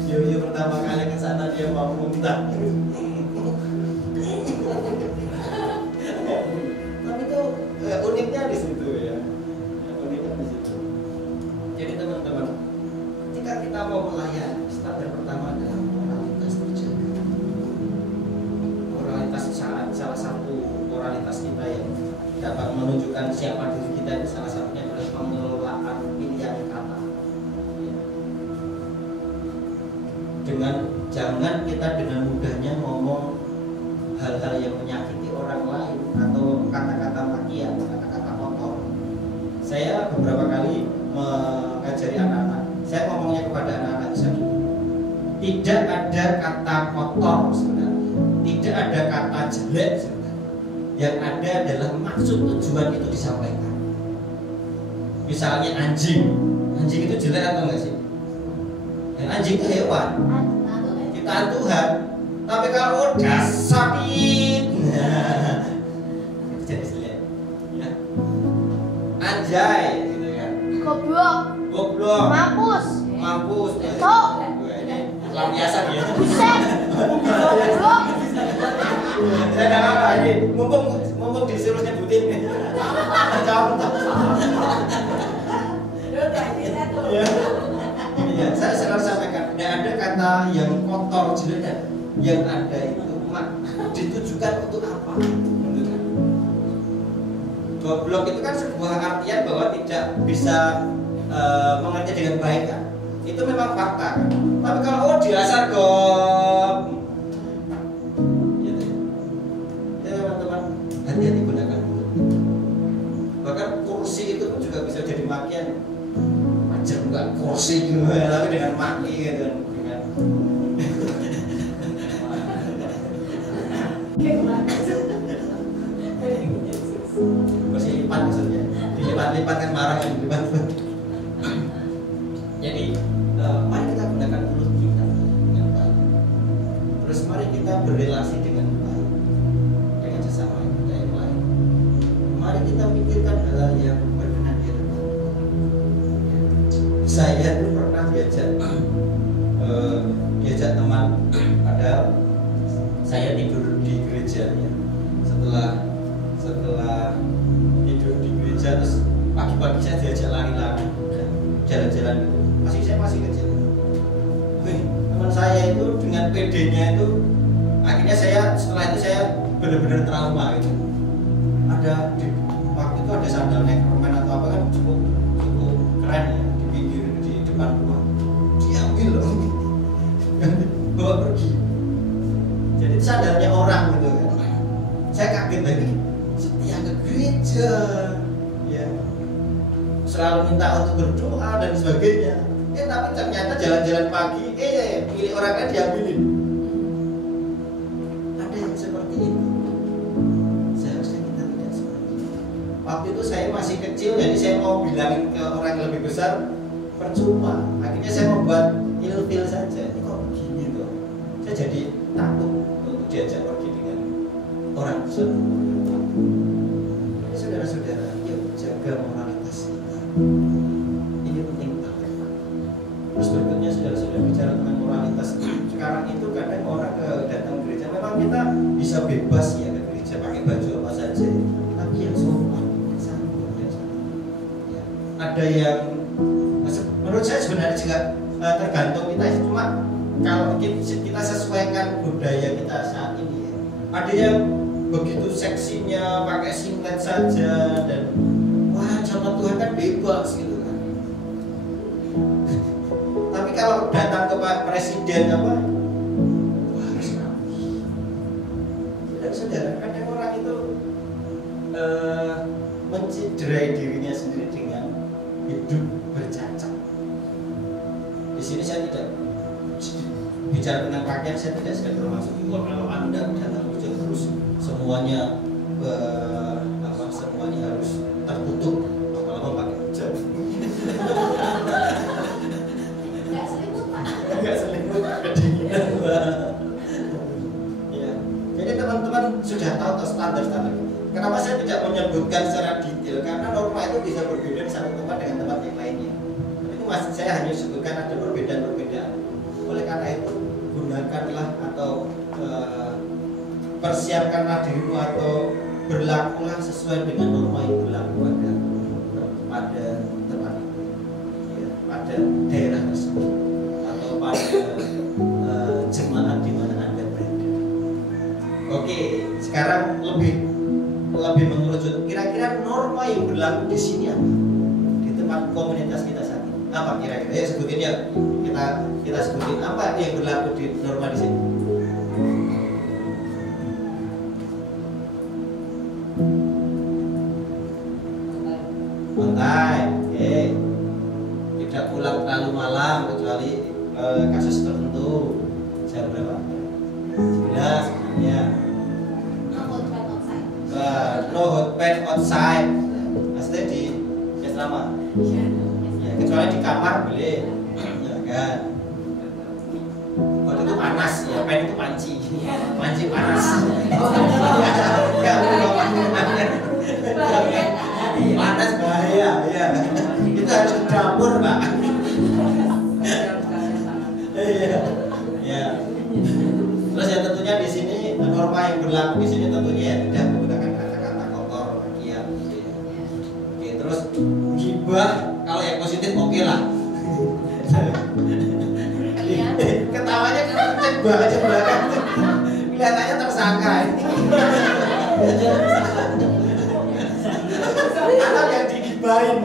Yo pertama kali ke sana dia mau muntah. Tapi itu uniknya di situ ya. Uniknya di situ. Jadi teman-teman, ketika kita mau melayani, standar pertama adalah moralitas terjaga. Moralitas salah satu moralitas kita yang dapat menunjukkan siapa diri kita itu salah satunya adalah pengelolaan pilihan kata. Ya. Jangan kita dengan mudahnya ngomong hal-hal yang menyakiti orang lain atau kata-kata makian, kata-kata kotor. Saya beberapa kali mengajari anak-anak, saya ngomongnya kepada anak-anak saya, tidak ada kata kotor sebenarnya, tidak ada kata jelek sebenarnya. Yang ada adalah maksud tujuan itu disampaikan. Misalnya anjing itu jelek atau enggak sih? Dan anjing itu hewan, ciptaan Tuhan. Tapi kalau sapi, itu jadi jelek. Ya. Anjay, gitu kan? Goblok, mampus, Tok. Ini lampiasan ya. Buset. Goblok. Saya nggak apa ini, mumpung disuruh nyebutin. Contoh. Iya, saya selalu sampaikan, tidak ada kata yang kotor jelek, yang ada itu ditujukan untuk apa? Goblok itu kan sebuah artian bahwa tidak bisa mengerti dengan baik kan? Itu memang fakta kan? Tapi kalau dasar hati-hati gunakan mulut. Bahkan kursi itu pun juga bisa jadi makian. Macam enggak kursi gitu, tapi dengan maki gitu dengan kursi lipat maksudnya. Dilipat-lipat kan marah yang dilipat. Jadi mari kita gunakan mulut kita dengan baik. Terus mari kita berrelasi dengan baik dengan sesama kita yang lain. Mari kita pikirkan hal yang berkenan di hadapan Tuhan. Saya tuh pernah diajak teman, padahal saya tidur di gereja ya. Setelah tidur di gereja terus pagi-pagi saya diajak lari-lari jalan-jalan gitu. Saya masih kecil. Teman saya itu dengan PD-nya itu akhirnya setelah itu saya benar-benar trauma gitu. Waktu itu ada sandal Neckerman atau apa kan cukup keren ya di pinggir di depan rumah. Diambil loh. Bawa pergi. Jadi itu sandalnya orang gitu kan. Saya kaget lagi. Setia ke gereja, ya. Selalu minta untuk berdoa dan sebagainya. Tapi ternyata jalan-jalan pagi, milik orang lain diambilin. Ada yang seperti itu. Seharusnya kita tidak seperti itu. Waktu itu saya masih kecil, jadi saya mau bilangin ke orang yang lebih besar, percuma. Akhirnya saya membuat ilfil saja. Ini kok begini tuh? Saya jadi takut untuk diajak pergi dengan orang besar. Saudara-saudara, yuk jaga moralitas kita. Ini penting banget. Terus berikutnya saudara-saudara bicara tentang moralitas. Sekarang itu kadang orang datang ke gereja, memang kita bisa bebas ya ke gereja pakai baju apa saja. Tapi yang sopan, yang santun, ya. Ada yang menurut saya sebenarnya juga tergantung kita. Cuma kalau kita sesuaikan budaya kita saat ini ya. Ada yang begitu seksinya pakai singlet saja dan wah sama Tuhan kan bebas gitu kan. Tapi kalau datang ke Pak Presiden apa, wah harus rapi. Saudara, kadang orang itu menciderai dirinya sendiri dengan hidup bercacat. Di sini saya tidak bicara tentang pakaian, saya tidak sekali termasuk itu. Kalau Anda datang terus semuanya harus tertutup, kalau pakai hijab. Nggak selimut Pak. Nggak selimut, kedinginan. Ya, jadi teman-teman sudah tahu standar-standar. Kenapa saya tidak menyebutkan secara detail? Karena norma itu bisa berbeda di satu tempat dengan tempat yang lainnya. Tapi itu masih saya hanya sebutkan ada perbedaan-perbedaan. Oleh karena itu gunakanlah atau persiapkanlah dirimu atau berlakulah sesuai dengan norma yang berlaku pada tempat itu, ya, pada daerah tersebut atau pada jemaat di mana Anda berada. Oke, sekarang lebih mengerucut. Kira-kira norma yang berlaku di sini apa? Di tempat komunitas kita saat ini. Apa kira-kira? Ya sebutin ya. Kita sebutin apa yang berlaku di norma di sini. Santai, oke. Tidak pulang terlalu malam kecuali kasus tertentu. Jam berapa? 11 ya. No hot pad outside. Maksudnya di asrama. Ya, kecuali di kamar boleh. Ya kan. Waktu itu panas ya, pen itu panci. Panci panas. Ya, panas bahaya ya. Itu harus ke dapur, Pak. Iya. Ya. Terus ya tentunya di sini norma yang berlaku di sini tentunya ya tidak menggunakan kata-kata kotor, makian gitu ya. Oke, terus gibah kalau yang positif oke lah. Ketawanya kenceng banget aja belakang. Kelihatannya tersangka. Atau yang digibahin.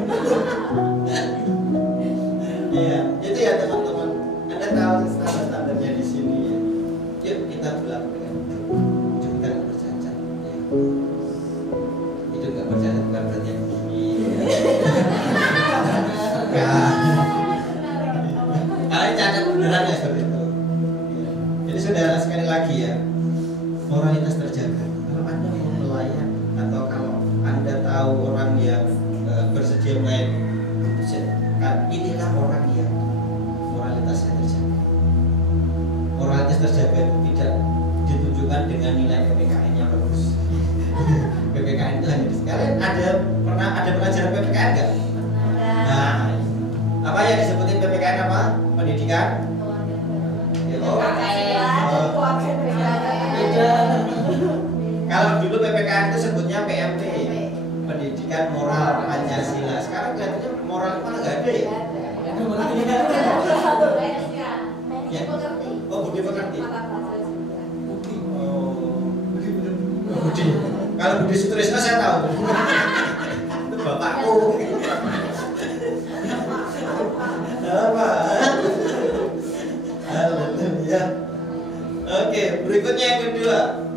Iya, itu ya teman-teman. Anda tahu standar-standarnya di sini ya. Yuk kita berlaku dengan hidup kita nggak bercacat. Ya. Hidup nggak bercacat bukan berarti yang begini. Kalian cacat beneran ya seperti itu. Ya. Jadi saudara sekali lagi ya, moralitas terjaga. Kalau Anda mau melayan atau kalau Anda tahu orang yang pernah ada pelajaran PPKN nggak? Nah, apa yang disebutin PPKN apa? Pendidikan? Kalau dulu PPKN itu sebutnya PMP, Pendidikan Moral Pancasila. Sekarang kelihatannya moral malah nggak ada ya? Ya. Oh, budi pekerti. Budi. Kalau Budi Sutrisno saya tahu. Itu bapakku. Apa? Alhamdulillah. Oke, berikutnya yang kedua.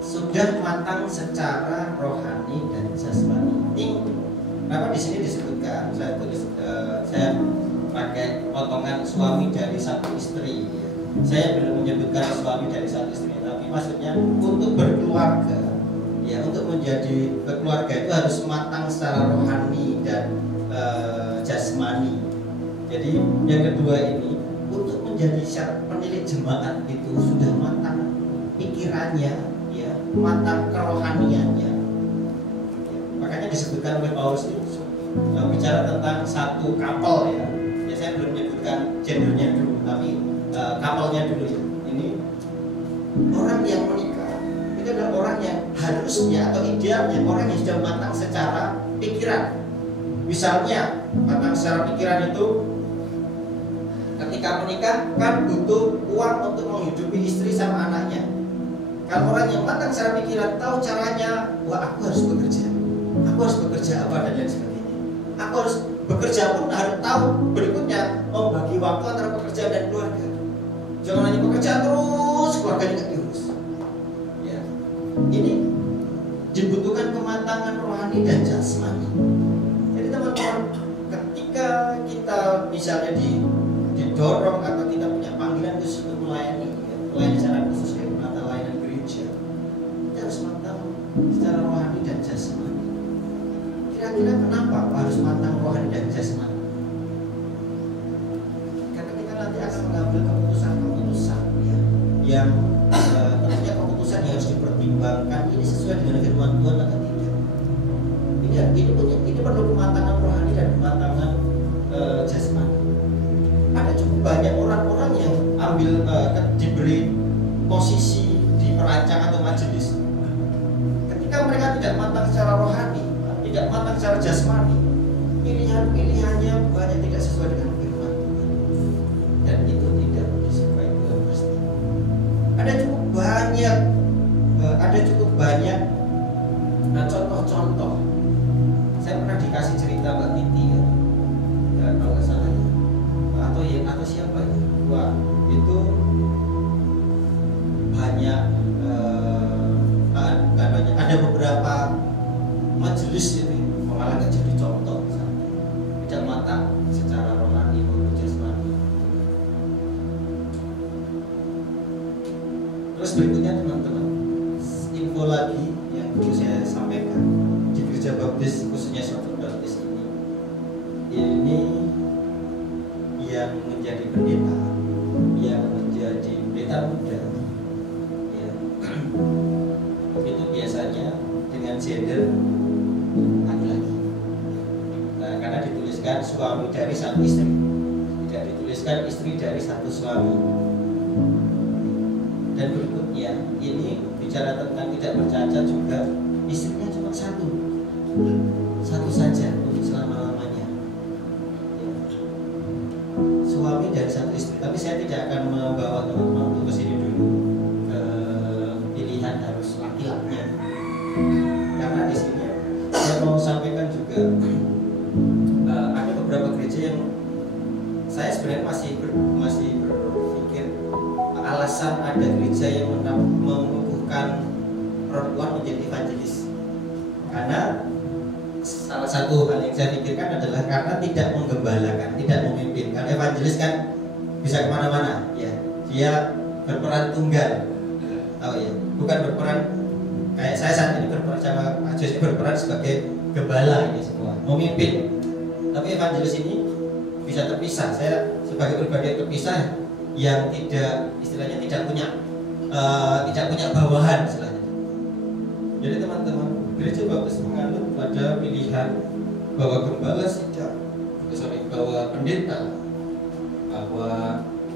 Sudah matang secara rohani dan jasmani. Ini kenapa di sini disebutkan? Saya tulis, saya pakai potongan suami dari satu istri. Saya belum menyebutkan suami dari satu istri, tapi maksudnya untuk berkeluarga, ya untuk menjadi berkeluarga itu harus matang secara rohani dan jasmani. Jadi yang kedua ini untuk menjadi penilik jemaat itu sudah matang pikirannya, ya matang kerohaniannya. Makanya disebutkan oleh Paulus itu bicara tentang satu couple ya. Ya saya belum menyebutkan gendernya dulu, tapi couple-nya dulu ya. Ini orang yang menikah itu adalah orang yang harusnya atau idealnya orang yang sudah matang secara pikiran. Misalnya matang secara pikiran itu ketika menikah kan butuh uang untuk menghidupi istri sama anaknya. Kalau orang yang matang secara pikiran tahu caranya, wah aku harus bekerja apa dan lain sebagainya. Aku harus bekerja pun harus tahu berikutnya membagi waktu antara pekerjaan dan keluarga. Jangan hanya bekerja terus keluarganya nggak diurus. Ya, ini dibutuhkan kematangan rohani dan jasmani. Jadi teman-teman, ketika kita misalnya didorong atau kita punya panggilan khusus untuk melayani, ya, melayani secara khusus atau layanan gereja, kita harus matang secara rohani dan jasmani. Kira-kira kenapa harus matang rohani dan jasmani? Karena kita nanti akan mengambil keputusan-keputusan ya, yang tentunya keputusan yang harus dipertimbangkan ini sesuai dengan firman Tuhan atau tidak. Ini perlu kematangan rohani dan kematangan jasmani. Ada cukup banyak orang-orang yang diberi posisi di perancang atau majelis. Ketika mereka tidak matang secara rohani, tidak matang secara jasmani, pilihan-pilihannya banyak tidak sesuai dengan firman Tuhan, dan itu tidak disukai Tuhan pasti. Ada cukup banyak contoh-contoh. Saya pernah dikasih cerita Mbak Titi ya, kalau nggak salah ya, atau siapa ya, wah itu banyak bukan banyak, ada beberapa majelis itu malah nggak jadi contoh, tidak matang secara rohani maupun jasmani. Terus berikutnya teman-teman, info lagi yang perlu saya sampaikan di gereja baptis khususnya suatu baptis ini yang menjadi pendeta, yang menjadi pendeta muda ya, itu biasanya dengan gender laki-laki. Nah, karena dituliskan suami dari satu istri, tidak dituliskan istri dari satu suami. Dan berikutnya ini bicara tentang tidak bercacat juga, istrinya cuma satu saja untuk selama-lamanya. Suami dari satu istri, tapi saya tidak akan membawa teman-teman untuk ke sini dulu pilihan harus laki-lakinya, karena di sini saya mau sampaikan juga ada beberapa gereja yang saya sebenarnya masih berpikir alasan ada gereja yang mengukuhkan perempuan menjadi evangelis, karena salah satu hal yang saya pikirkan adalah karena tidak menggembalakan, tidak memimpin. Karena evangelis kan bisa kemana-mana, ya. Dia berperan tunggal, tahu ya. Bukan berperan kayak saya saat ini berperan sebagai gembala ini semua, memimpin. Tapi evangelis ini bisa terpisah. Saya sebagai pribadi terpisah yang tidak istilahnya tidak punya bawahan istilahnya. Jadi teman-teman, gereja baptis menganut pada pilihan bahwa gembala sidang, bahwa pendeta, bahwa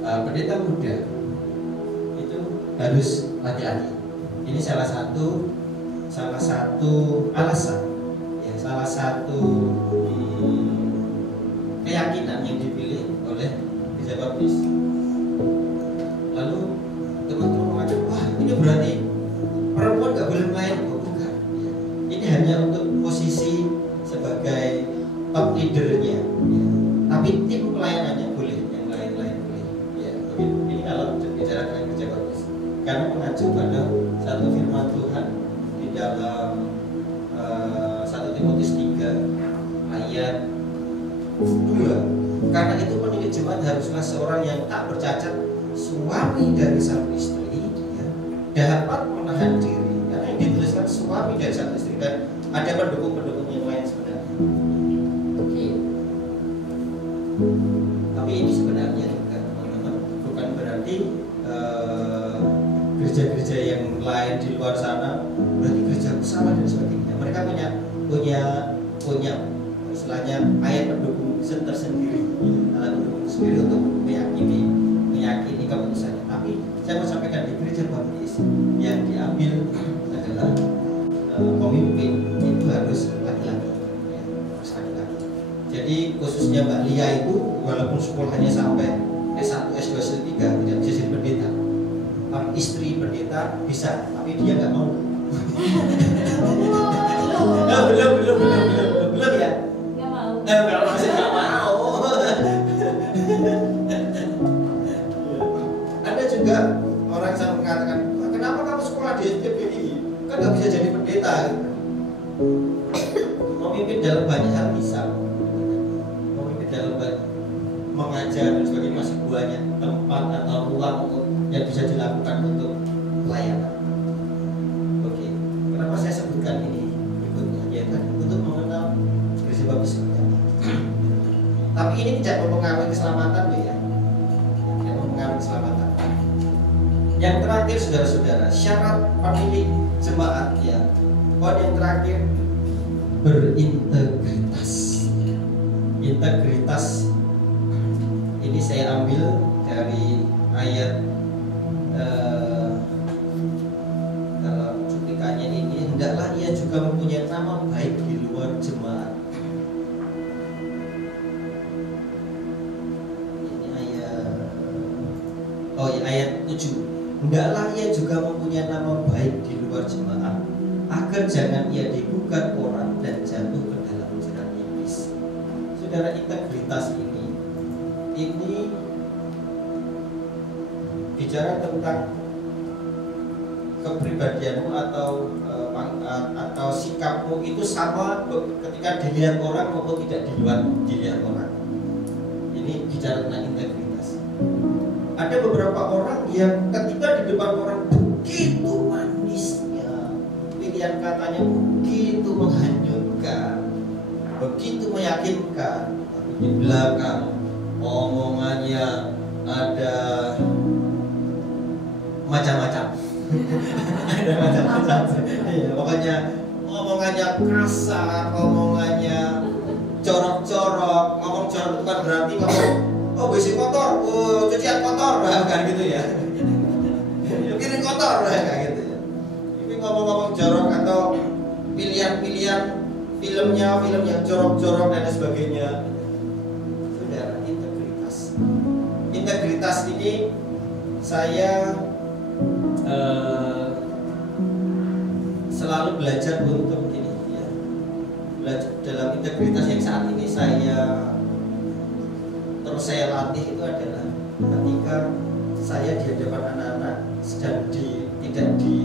pendeta muda itu harus hati-hati. Ini salah satu alasan, ya, salah satu keyakinan yang dipilih oleh gereja baptis. Lalu teman-teman mengatakan, wah ini berarti perempuan nggak boleh main. Oh, bukan. Ya. Ini hanya untuk posisi sebagai top leadernya. Ya. Tapi tim pelayanannya boleh, yang lain-lain boleh. Ya, begitu. Ini kalau bicara dengan gereja baptis. Karena mengacu pada satu firman Tuhan di dalam 1 Timotius 3 ayat 2. Karena itu pendiri jemaat haruslah seorang yang tak bercacat, suami dari satu istri, ya, dapat menahan diri. Karena yang dituliskan suami dari satu istri, dan ada pendukung-pendukung yang lain sebenarnya. Oke. Tapi ini sebenarnya juga teman-teman bukan berarti gereja-gereja yang lain di luar sana berarti gereja sama dan sebagainya. Mereka punya istilahnya ayat pendukung tersendiri, alat pendukung sendiri untuk meyakini keputusannya. Tapi saya mau sampaikan di gereja baptis yang diambil adalah pemimpin itu harus laki-laki, ya, harus laki-laki. Jadi khususnya Mbak Lia itu walaupun sekolahnya sampai S1, S2, S3 tidak bisa jadi pendeta. Tapi istri pendeta bisa, tapi dia nggak mau. Belum ya? Nggak mau. Masih nggak mau. Ada juga orang yang mengatakan, kenapa kamu sekolah di STBI? Kan nggak bisa jadi pendeta. Memimpin dalam banyak hal bisa. Memimpin dalam mengajar dan sebagainya masih banyak tempat atau ruang untuk yang bisa dilakukan untuk pelayanan. Oke, kenapa saya sebutkan ini berikutnya? Ya kan untuk mengenal gereja baptis seperti apa. Tapi ini tidak mempengaruhi keselamatan, loh ya. Tidak mempengaruhi keselamatan. Yang terakhir, saudara-saudara, syarat pemilik jemaat, ya. Poin yang terakhir, berintegritas. Integritas ini saya ambil dari ayat dalam cuplikannya ini, hendaklah ia juga mempunyai nama baik di luar jemaat. Ini ayat 7. Hendaklah ia juga mempunyai nama baik di luar jemaat, agar jangan ia digugat orang dan jatuh ke dalam jerat iblis. Saudara, integritas ini bicara tentang kepribadianmu atau sikapmu itu sama ketika dilihat orang maupun tidak dilihat orang. Ini bicara tentang integritas. Ada beberapa orang yang ketika di depan orang begitu manisnya, pilihan katanya begitu menghanyutkan, begitu meyakinkan, tapi di belakang omongannya ada macam-macam. Ada macam-macam. Iya, pokoknya omongannya kasar, omongannya corok-corok. Ngomong corok itu kan berarti ngomong, oh besi kotor, oh cucian kotor, kan gitu ya. Piring kotor, kayak gitu ya. Ini ngomong-ngomong jorok atau pilihan-pilihan film yang jorok-jorok dan sebagainya. Saudara, integritas ini saya selalu belajar untuk ini, ya. Belajar dalam integritas yang saat ini saya latih itu adalah ketika saya di hadapan anak-anak sedang tidak di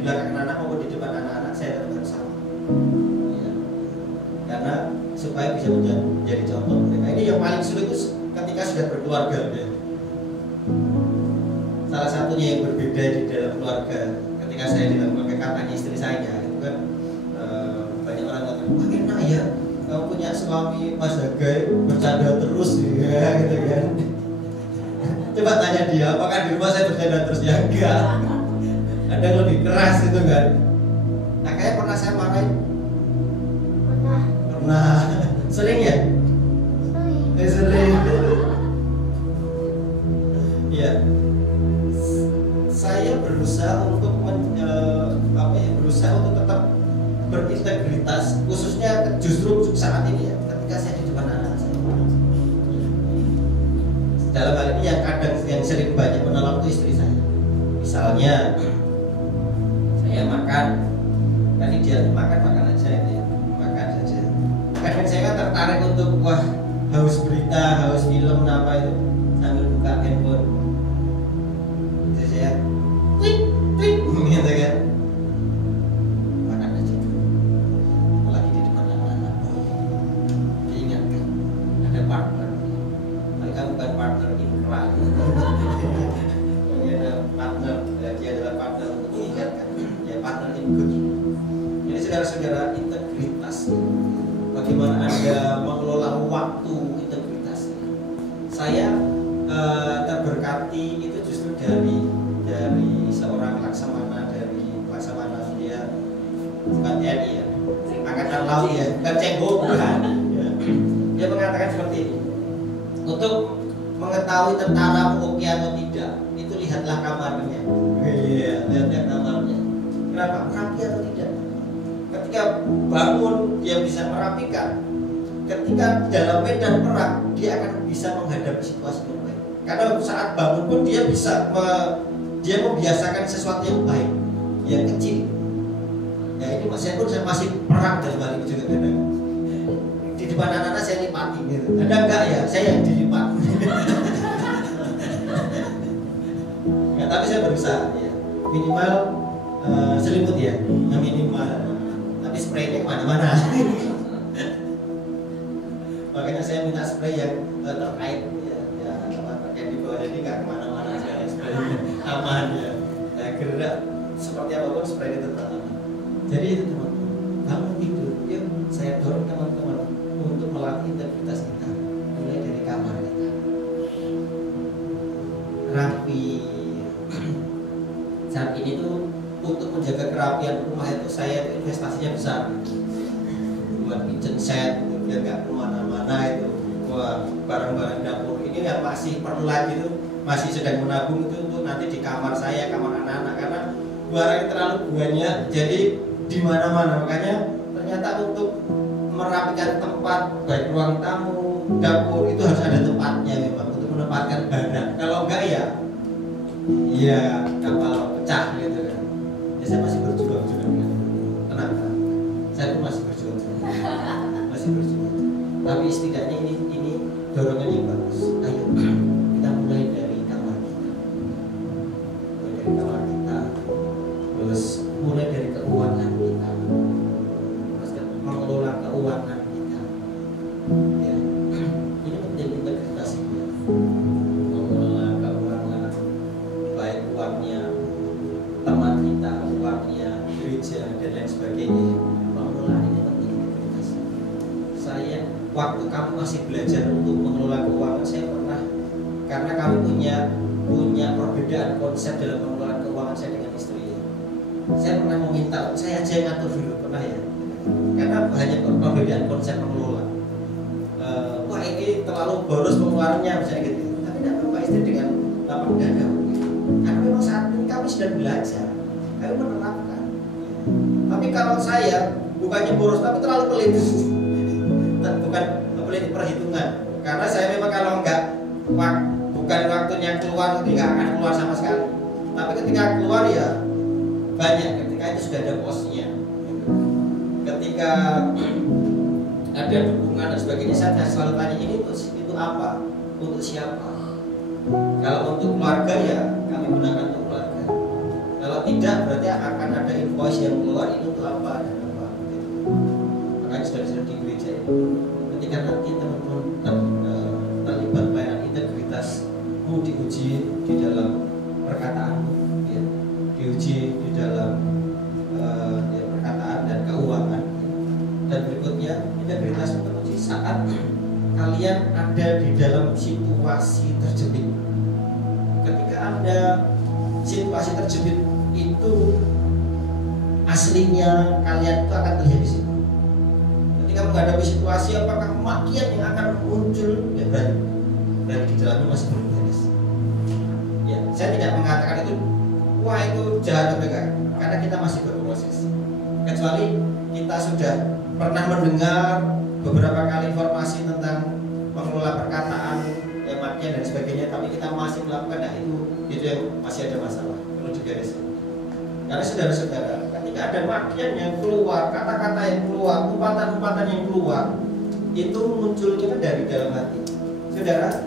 belakang anak-anak maupun di depan anak-anak, saya tetap harus sama, ya. Karena supaya bisa menjadi contoh mereka. Ini yang paling sulit itu ketika sudah berkeluarga, ya. Salah satunya yang berbeda di dalam keluarga, ketika saya di dalam keluarga, katanya istri saya itu kan banyak orang ngomong, wah enak ya kamu punya suami Mas Hagai bercanda terus ya, gitu kan. Coba tanya dia, apakah di rumah saya bercanda terus? Ya enggak, ada yang lebih keras itu kan. Nah, kayak pernah saya marahin? Pernah. Sering ya? Sering. Sering. Iya. Saya berusaha untuk berusaha untuk tetap berintegritas, khususnya justru saat ini ya, ketika saya di depan anak saya. Dalam hal ini yang sering banyak menolong itu istri saya. Misalnya saya makan, tadi dia makan aja ya, makan saja. Kadang saya kan tertarik untuk haus berita, haus film, apa itu sambil buka handphone. Jadi saya, tweet, gitu kan. Makan aja. Lagi di depan anak-anak. Diingatkan ada partner. Mereka bukan partner intra. Partner, dia adalah partner untuk mengingatkan, ya partner in good. Jadi saudara-saudara, integritas. Bagaimana Anda mengelola waktu integritas? Saya terberkati itu justru dari seorang laksamana, dia bukan TNI ya, Angkatan Laut ya, bukan Cengho, bukan. Ya. Dia mengatakan seperti ini: untuk mengetahui tentara oke atau tidak, itu lihatlah kamarnya. Iya, lihatlah kamarnya. Kenapa? Rapi atau tidak? Ketika bangun dia bisa merapikan. Ketika dalam medan perang dia akan bisa menghadapi situasi yang baik. Karena saat bangun pun dia bisa dia membiasakan sesuatu yang baik, yang kecil. Ya ini saya pun masih perang dalam hal ini juga kadang. Di depan anak-anak saya lipati gitu. Ada enggak ya? Saya yang dilipat. Ya, tapi saya berusaha ya. Minimal selimut ya, yang minimal. Tapi spraynya kemana-mana. Makanya saya minta spray yang terkait ya terkait di bawah, jadi nggak kemana-mana sekali spraynya aman ya. Nah, gerak seperti apapun spraynya tetap aman. Jadi itu teman-teman, bangun tidur, yuk saya dorong teman-teman untuk melatih integritas kita, mulai dari kamar kita rapi. Saat ini tuh untuk menjaga kerapian rumah itu saya itu investasinya besar, buat kitchen set gitu, biar nggak kemana-mana itu. Wah, barang-barang dapur ini yang masih perlu lagi tuh, masih sedang menabung itu untuk nanti di kamar saya, kamar anak-anak, karena barang terlalu banyak jadi di mana-mana. Makanya ternyata untuk merapikan tempat baik ruang tamu, dapur itu harus ada tempatnya memang untuk menempatkan barang. Kalau enggak ya kapal pecah gitu kan. Ya saya masih berjuang juga kan. Tenang, saya pun masih berjuang. Tapi setidaknya ini dorongan yang bagus. Ayo kita mulai dari kamar kita, terus mulai dari keuangan kita, terus mengelola keuangan kita. Ya, ini penting integritas itu. Mengelola keuangan, baik uangnya teman kita, uangnya gereja dan lain sebagainya. Mengelola ini penting integritas. Saya waktu kamu masih belajar untuk mengelola keuangan, saya pernah, karena kami punya perbedaan konsep dalam pengelolaan keuangan saya dengan istri. Saya pernah meminta, saya aja yang ngatur dulu, pernah ya, karena hanya perbedaan konsep mengelola. Wah ini terlalu boros pengeluarannya misalnya gitu, tapi tidak apa istri dengan lapang dada, karena memang saat ini kami sudah belajar, kami menerapkan. Tapi kalau saya bukannya boros tapi terlalu pelit, bukan pelit perhitungan, karena saya memang kalau enggak bukan waktunya keluar tidak akan keluar sama sekali, tapi ketika keluar ya banyak, ketika itu sudah ada posnya, ketika ada dukungan dan sebagainya. Saya selalu tanya ini itu apa, untuk siapa. Kalau untuk keluarga ya kami gunakan untuk keluarga, kalau tidak berarti akan ada invoice yang keluar, ini untuk apa dan apa gitu. Makanya sudah di gereja ini, ketika nanti teman-teman terlibat pelayanan integritasmu diuji di dalam perkataanmu ya, diuji di dalam perkataan dan keuangan, dan berikutnya integritas teruji saat kalian ada di dalam situasi terjepit. Ketika Anda situasi terjepit itu aslinya kalian itu akan terlihat di situ. Ketika menghadapi situasi apakah makian yang akan muncul, ya berarti di dalamnya masih belum beres. Ya, saya tidak mengatakan itu wah itu jahat atau enggak, karena kita masih berproses. Kecuali kita sudah pernah mendengar beberapa kali informasi tentang pengelola perkataan, ya makian dan sebagainya, tapi kita masih melakukan, nah itu yang masih ada masalah, perlu diberesin. Karena saudara-saudara, ketika ada makian yang keluar, kata-kata yang keluar, umpatan-umpatan yang keluar, itu munculnya kan dari dalam hati. Saudara,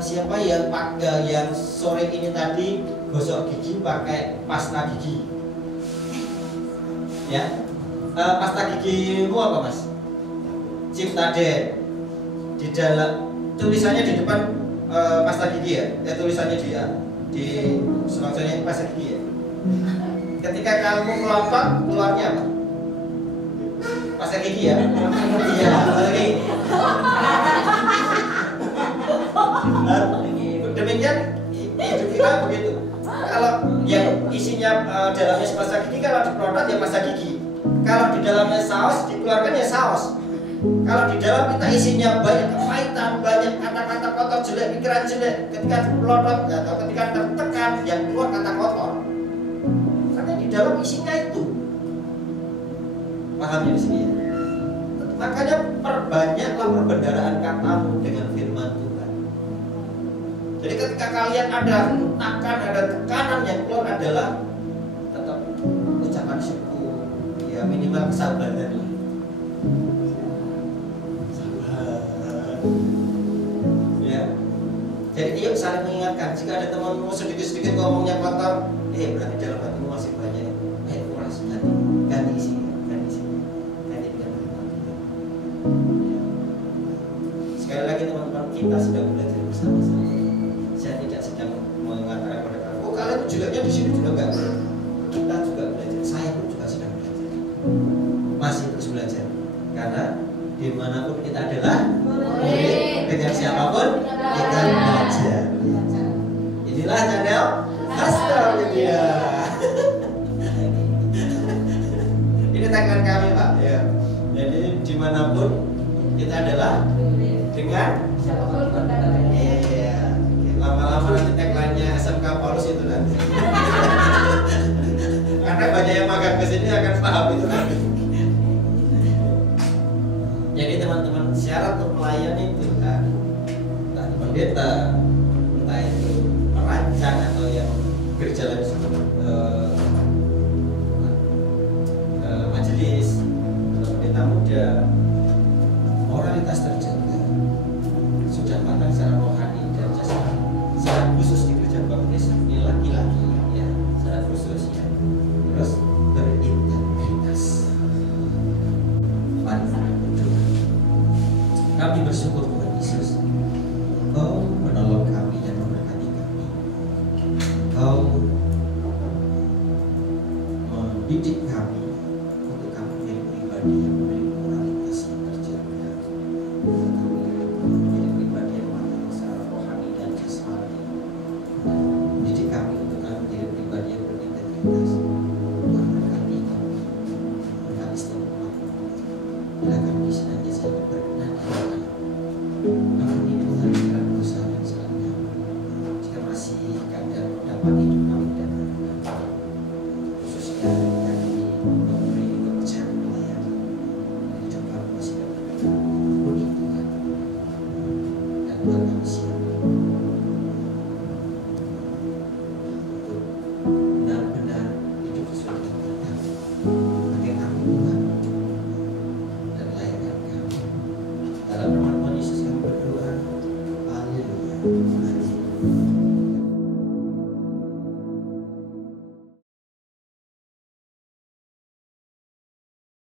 siapa yang sore ini tadi gosok gigi pakai pasta gigi? Ya, pasta gigimu apa mas? Ciptaden. Di dalam tulisannya di depan pasta gigi ya, tulisannya di selongsongnya pasta gigi ya. Ketika kamu melotot keluarnya apa? Pasta gigi ya? Iya, pasta gigi. Demikian hidup kita begitu. Kalau yang isinya dalamnya pasta gigi, kalau dipelotot ya pasta gigi. Kalau di dalamnya saus, dikeluarkan ya saus. Kalau di dalam kita isinya banyak kepahitan, banyak kata-kata kotor jelek, pikiran jelek, ketika dipelotot atau ketika tertekan, yang keluar kata kotor. Karena di dalam isinya itu. Pahamnya di sini ya. Makanya perbanyaklah perbendaharaan katamu dengan firman Tuhan. Jadi ketika kalian ada hentakan, ada tekanan, yang keluar adalah tetap ucapan syukur, ya minimal kesabaran. Ya. Jadi yuk saling mengingatkan. Jika ada temanmu sedikit-sedikit ngomongnya kotor, berarti dalam hatimu masih banyak. Kuras ganti isi, ganti dengan firman Tuhan. Sekali lagi teman-teman, kita sedang belajar bersama-sama. Saya tidak sedang mengatakan kepada kamu, oh kalian jeleknya di sini juga enggak. Kita juga belajar. Saya pun juga sedang belajar. Masih terus belajar. Karena dimanapun kita adalah dengan siapapun kita belajar. Inilah channel Hasta Media. Ini tagline kami Pak ya. Jadi dimanapun kita adalah dengan siapapun kita. Iya. Lama-lama nanti tagline-nya SMK Paulus itu nanti. Karena banyak yang magang ke sini akan paham itu nanti. Jadi teman-teman, syarat untuk melayani itu kan, entah itu pendeta, entah itu perancang atau yang berjalan majelis atau pendeta muda, moralitas terjaga, sudah matang secara rohani dan jasmani. Syarat khusus di gereja baptis ini laki-laki ya, syarat khusus ya. Terus berintegritas. Kami bersyukur Tuhan Yesus, Engkau menolong kami dan memberkati kami. Engkau mendidik kami untuk kami menjadi pribadi yang memiliki moralitas yang terjaga. Kami menjadi pribadi yang matang secara rohani dan jasmani. Mendidik kami untuk kami menjadi pribadi yang berintegritas. Tuhan berkati kami, berkati setiap umat. Bila kami senantiasa berkenan ampuni Tuhan segala dosa dan segala nyawa. Jika masih kadang dapat hidup kami dan khususnya kami memberi kepercayaan pelayanan hidup kami masih dapat ampuni Tuhan dan Tuhan kami siap untuk benar-benar hidup sesuai dengan kami. Pakai kami Tuhan dan layakkan kami. Dalam nama Tuhan Yesus kami berdoa. Haleluya.